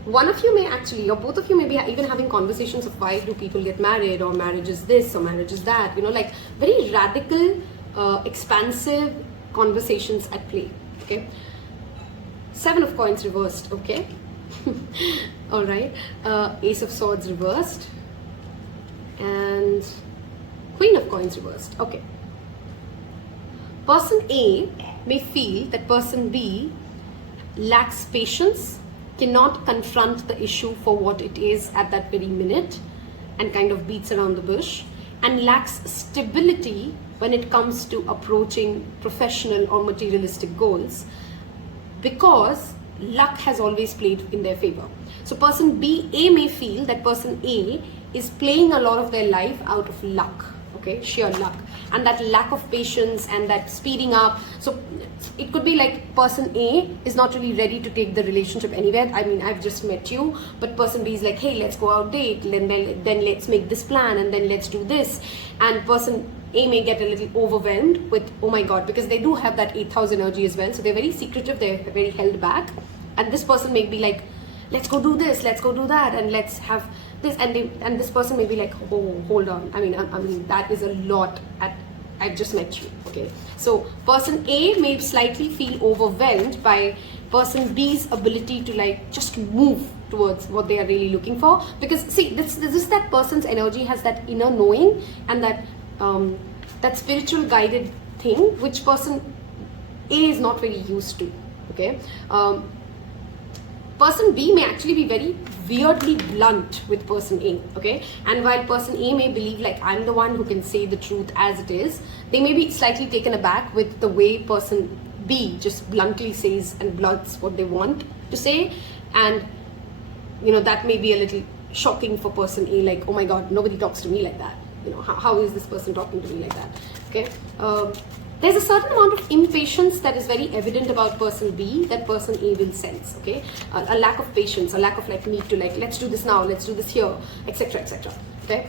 One of you may actually, or both of you may be even having conversations of why do people get married, or marriage is this, or marriage is that, like very radical, expansive conversations at play, okay? 7 of coins reversed, okay? All right. Ace of swords reversed, and Queen of coins reversed, okay. Person A may feel that person B lacks patience, cannot confront the issue for what it is at that very minute, and kind of beats around the bush, and lacks stability when it comes to approaching professional or materialistic goals, because luck has always played in their favor. So person A may feel that person A is playing a lot of their life out of luck, okay, sheer luck, and that lack of patience and that speeding up. So it could be like person A is not really ready to take the relationship anywhere. I mean, I've just met you, but person B is like, hey, let's go out date, then let's make this plan, and then let's do this. And person A may get a little overwhelmed with, oh my God, because they do have that 8,000 energy as well. So they're very secretive, they're very held back. And this person may be like, let's go do this, let's go do that, and let's have this. And this person may be like, oh, hold on. I mean, that is a lot. I've just met you, okay? So person A may slightly feel overwhelmed by person B's ability to like just move towards what they are really looking for. Because see, this is that person's energy has that inner knowing and that spiritual guided thing, which person A is not very used to, okay? Person B may actually be very weirdly blunt with person A, okay? And while person A may believe like I'm the one who can say the truth as it is, they may be slightly taken aback with the way person B just bluntly says and blurts what they want to say. And, you know, that may be a little shocking for person A, like, oh my God, nobody talks to me like that. You know, how is this person talking to me like that, okay? There's a certain amount of impatience that is very evident about person B that person A will sense, okay? A lack of patience, a lack of like need to like, let's do this now, let's do this here, etc., etc., okay?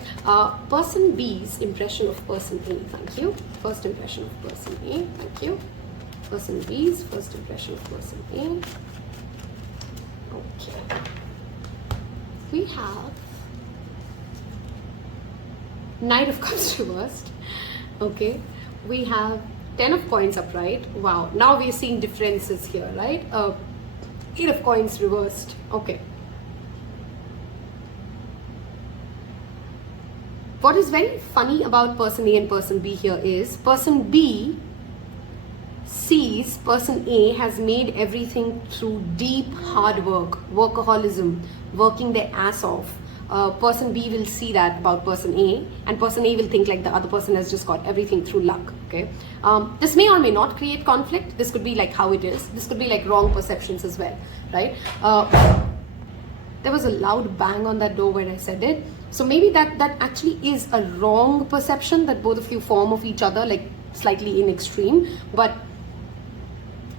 Person B's impression of person A, thank you. First impression of person A, thank you. Person B's first impression of person A. Okay. We have Knight of Cups reversed, okay? We have 10 of coins upright. Wow, now we're seeing differences here, right? 8 of coins reversed, okay. What is very funny about person A and person B here is person B sees person A has made everything through deep hard work, workaholism, working their ass off. Person B will see that about person A, and person A will think like the other person has just got everything through luck, okay? This may or may not create conflict. This could be like how it is. This could be like wrong perceptions as well, right? There was a loud bang on that door when I said it. So maybe that actually is a wrong perception that both of you form of each other, like slightly in extreme. But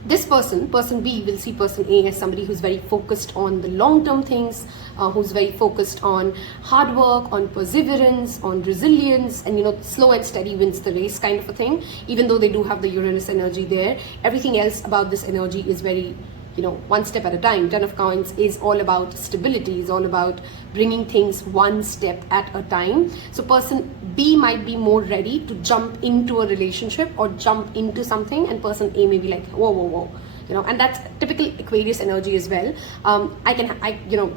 this person B, will see person A as somebody who's very focused on the long-term things, who's very focused on hard work, on perseverance, on resilience, and, you know, slow and steady wins the race kind of a thing. Even though they do have the Uranus energy there, everything else about this energy is very, you know, one step at a time. 10 of coins is all about stability, is all about bringing things one step at a time. So person B might be more ready to jump into a relationship or jump into something, and person A may be like, whoa, whoa, whoa, you know, and that's typical Aquarius energy as well. You know,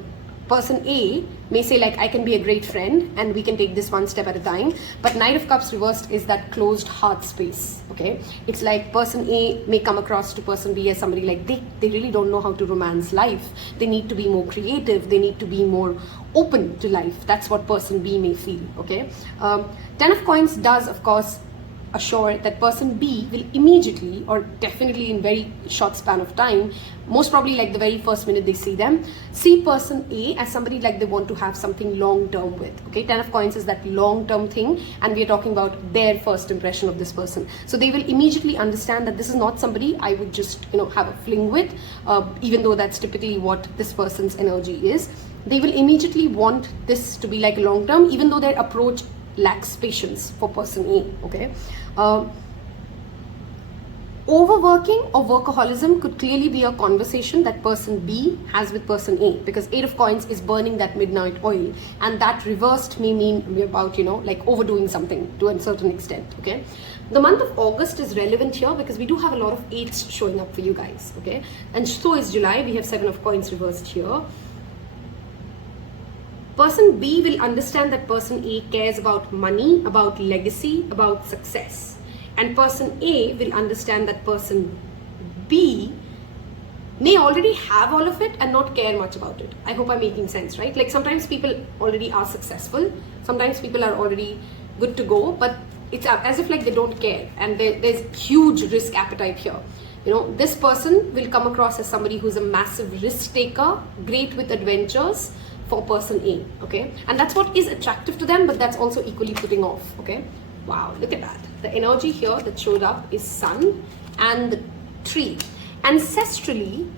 person A may say like, I can be a great friend and we can take this one step at a time. But Knight of Cups reversed is that closed heart space, okay? It's like person A may come across to person B as somebody like they really don't know how to romance life. They need to be more creative. They need to be more open to life. That's what person B may feel, okay? 10 of coins does, of course, assure that person B will immediately, or definitely in very short span of time, most probably like the very first minute they see them, see person A as somebody like they want to have something long term with, okay? 10 of coins is that long term thing, and we are talking about their first impression of this person. So they will immediately understand that this is not somebody I would just, you know, have a fling with, even though that's typically what this person's energy is. They will immediately want this to be like long term, even though their approach lacks patience for person A, okay? Overworking or workaholism could clearly be a conversation that person B has with person A, because 8 of coins is burning that midnight oil, and that reversed may mean about, you know, like overdoing something to a certain extent, okay? The month of August is relevant here because we do have a lot of 8s showing up for you guys, okay? And so is July. We have 7 of coins reversed here. Person B will understand that person A cares about money, about legacy, about success. And person A will understand that person B may already have all of it and not care much about it. I hope I'm making sense, right? Like sometimes people already are successful. Sometimes people are already good to go, but it's as if like they don't care. And there's huge risk appetite here. You know, this person will come across as somebody who's a massive risk taker, great with adventures for person A, okay? And that's what is attractive to them, but that's also equally putting off, okay? Wow, look at that. The energy here that showed up is sun and the tree. Ancestrally,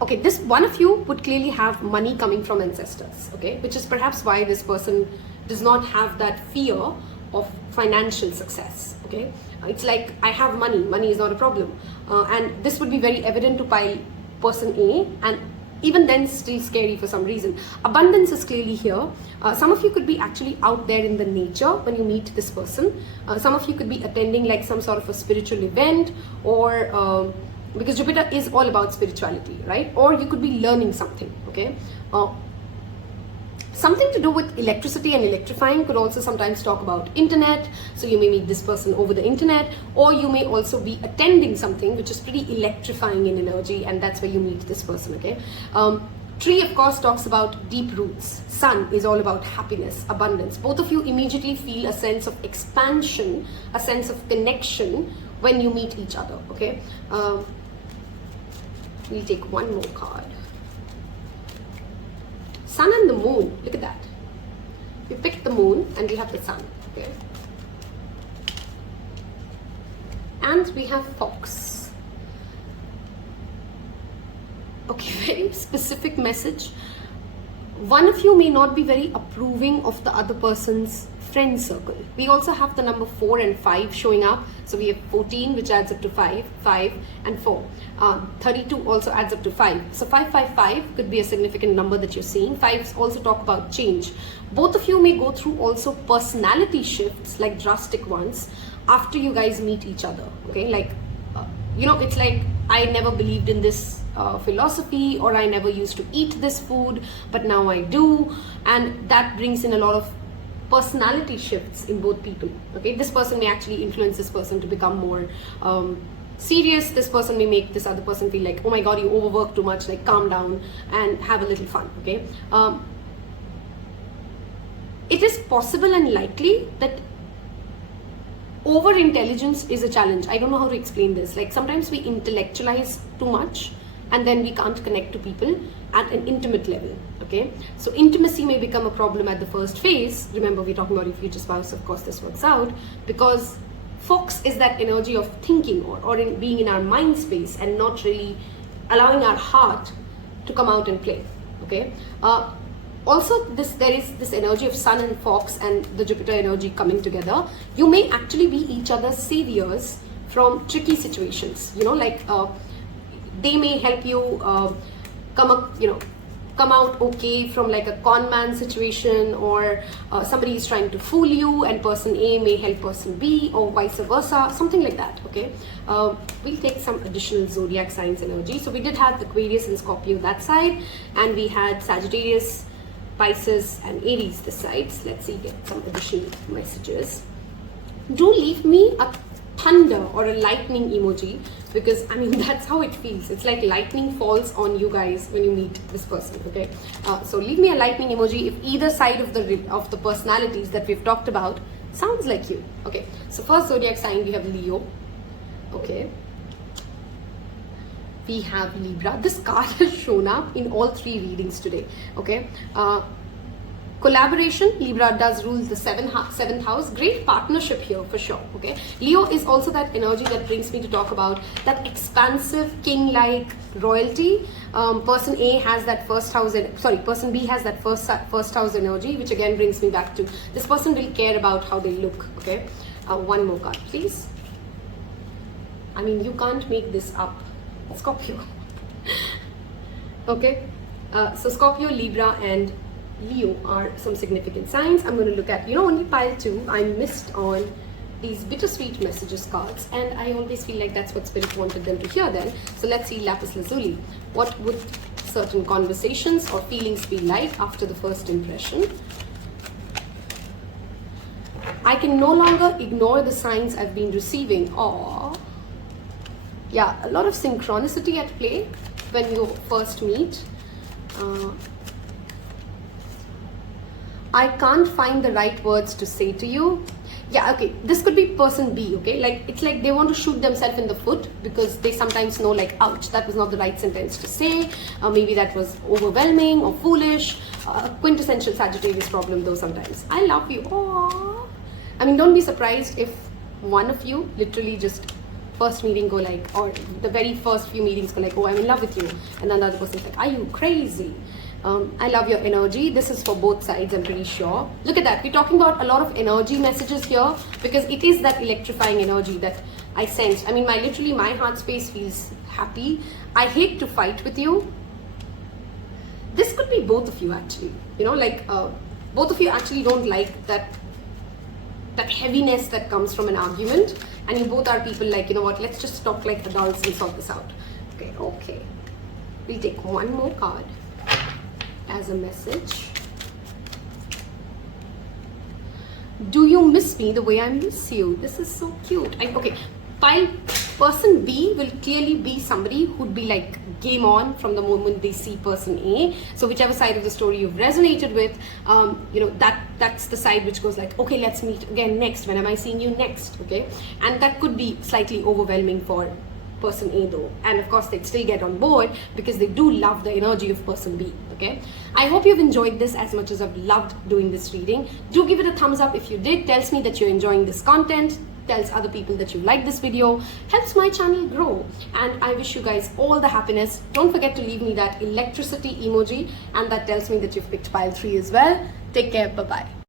okay, this one of you would clearly have money coming from ancestors, okay? Which is perhaps why this person does not have that fear of financial success, okay? It's like, I have money, money is not a problem. And this would be very evident to pile person A, and even then still scary for some reason. Abundance is clearly here. Some of you could be actually out there in the nature when you meet this person. Some of you could be attending like some sort of a spiritual event, or because Jupiter is all about spirituality, right? Or you could be learning something, okay? Something to do with electricity and electrifying could also sometimes talk about internet. So you may meet this person over the internet, or you may also be attending something which is pretty electrifying in energy, and that's where you meet this person, okay? Tree, of course, talks about deep roots. Sun is all about happiness, abundance. Both of you immediately feel a sense of expansion, a sense of connection when you meet each other, okay? We'll take one more card. Sun and the moon, look at that. We picked the moon and we have the sun, okay? And we have fox. Okay, very specific message. One of you may not be very approving of the other person's friend circle. We also have the number 4 and 5 showing up. So we have 14, which adds up to 5, 5 and 4. 32 also adds up to 5. So 555 could be a significant number that you're seeing. 5s also talk about change. Both of you may go through also personality shifts, like drastic ones, after you guys meet each other. Okay, like, you know, it's like, I never believed in this philosophy, or I never used to eat this food, but now I do. And that brings in a lot of personality shifts in both people, okay? This person may actually influence this person to become more serious. This person may make this other person feel like, oh my god, you overwork too much, like calm down and have a little fun, okay? It is possible and likely that over-intelligence is a challenge. I don't know how to explain this. Like, sometimes we intellectualize too much and then we can't connect to people at an intimate level, okay? So intimacy may become a problem at the first phase. Remember, we're talking about your future spouse, of course this works out, because Fox is that energy of thinking, or in being in our mind space and not really allowing our heart to come out and play, okay? Also, there is this energy of Sun and Fox and the Jupiter energy coming together. You may actually be each other's saviors from tricky situations, you know, like they may help you come out okay from like a con man situation, or somebody is trying to fool you and person A may help person B, or vice versa, something like that, okay? We'll take some additional zodiac signs energy. So we did have Aquarius and Scorpio that side, and we had Sagittarius, Pisces and Aries this side. So let's see, get some additional messages. Do leave me a thunder or a lightning emoji, because I mean that's how it feels. It's like lightning falls on you guys when you meet this person, okay? So leave me a lightning emoji if either side of the personalities that we've talked about sounds like you, okay? So first zodiac sign we have Leo, okay? We have Libra. This card has shown up in all 3 readings today, okay? Collaboration, Libra does rule the 7th house. Great partnership here for sure, okay? Leo is also that energy that brings me to talk about that expansive king-like royalty. Person A has that first house, person B has that first house energy, which again brings me back to this person will care about how they look, okay? One more card, please. I mean, you can't make this up. Scorpio. Okay, so Scorpio, Libra and Leo are some significant signs. I'm going to look at, only pile 2. I missed on these bittersweet messages cards, and I always feel like that's what Spirit wanted them to hear then. So let's see Lapis Lazuli. What would certain conversations or feelings be like after the first impression? I can no longer ignore the signs I've been receiving. Aww. Yeah, a lot of synchronicity at play when you first meet. I can't find the right words to say to you. Yeah, okay, this could be person B, okay? Like, it's like they want to shoot themselves in the foot because they sometimes know, like, ouch, that was not the right sentence to say, maybe that was overwhelming or foolish. Quintessential Sagittarius problem though sometimes. I love you. Aww. I mean, don't be surprised if one of you literally just first meeting go like, or the very first few meetings go like, oh, I'm in love with you. And then the other person's like, are you crazy? I love your energy. This is for both sides, I'm pretty sure. Look at that. We're talking about a lot of energy messages here because it is that electrifying energy that I sense. I mean, literally my heart space feels happy. I hate to fight with you. This could be both of you actually. You know, like both of you actually don't like that heaviness that comes from an argument, and you both are people like, you know what, let's just talk like adults and sort this out. Okay. We'll take one more card as a message. Do you miss me the way I miss you? This is so cute. Okay, person B will clearly be somebody who'd be like game on from the moment they see person A. So whichever side of the story you've resonated with, you know, that's the side which goes like, okay, let's meet again next. When am I seeing you next? Okay, and that could be slightly overwhelming for person A though, and of course they'd still get on board because they do love the energy of person B. Okay, I hope you've enjoyed this as much as I've loved doing this reading. Do give it a thumbs up if you did. Tells me that you're enjoying this content, tells other people that you like this video, helps my channel grow, and I wish you guys all the happiness. Don't forget to leave me that electricity emoji, and that tells me that you've picked pile 3 as well. Take care. Bye bye.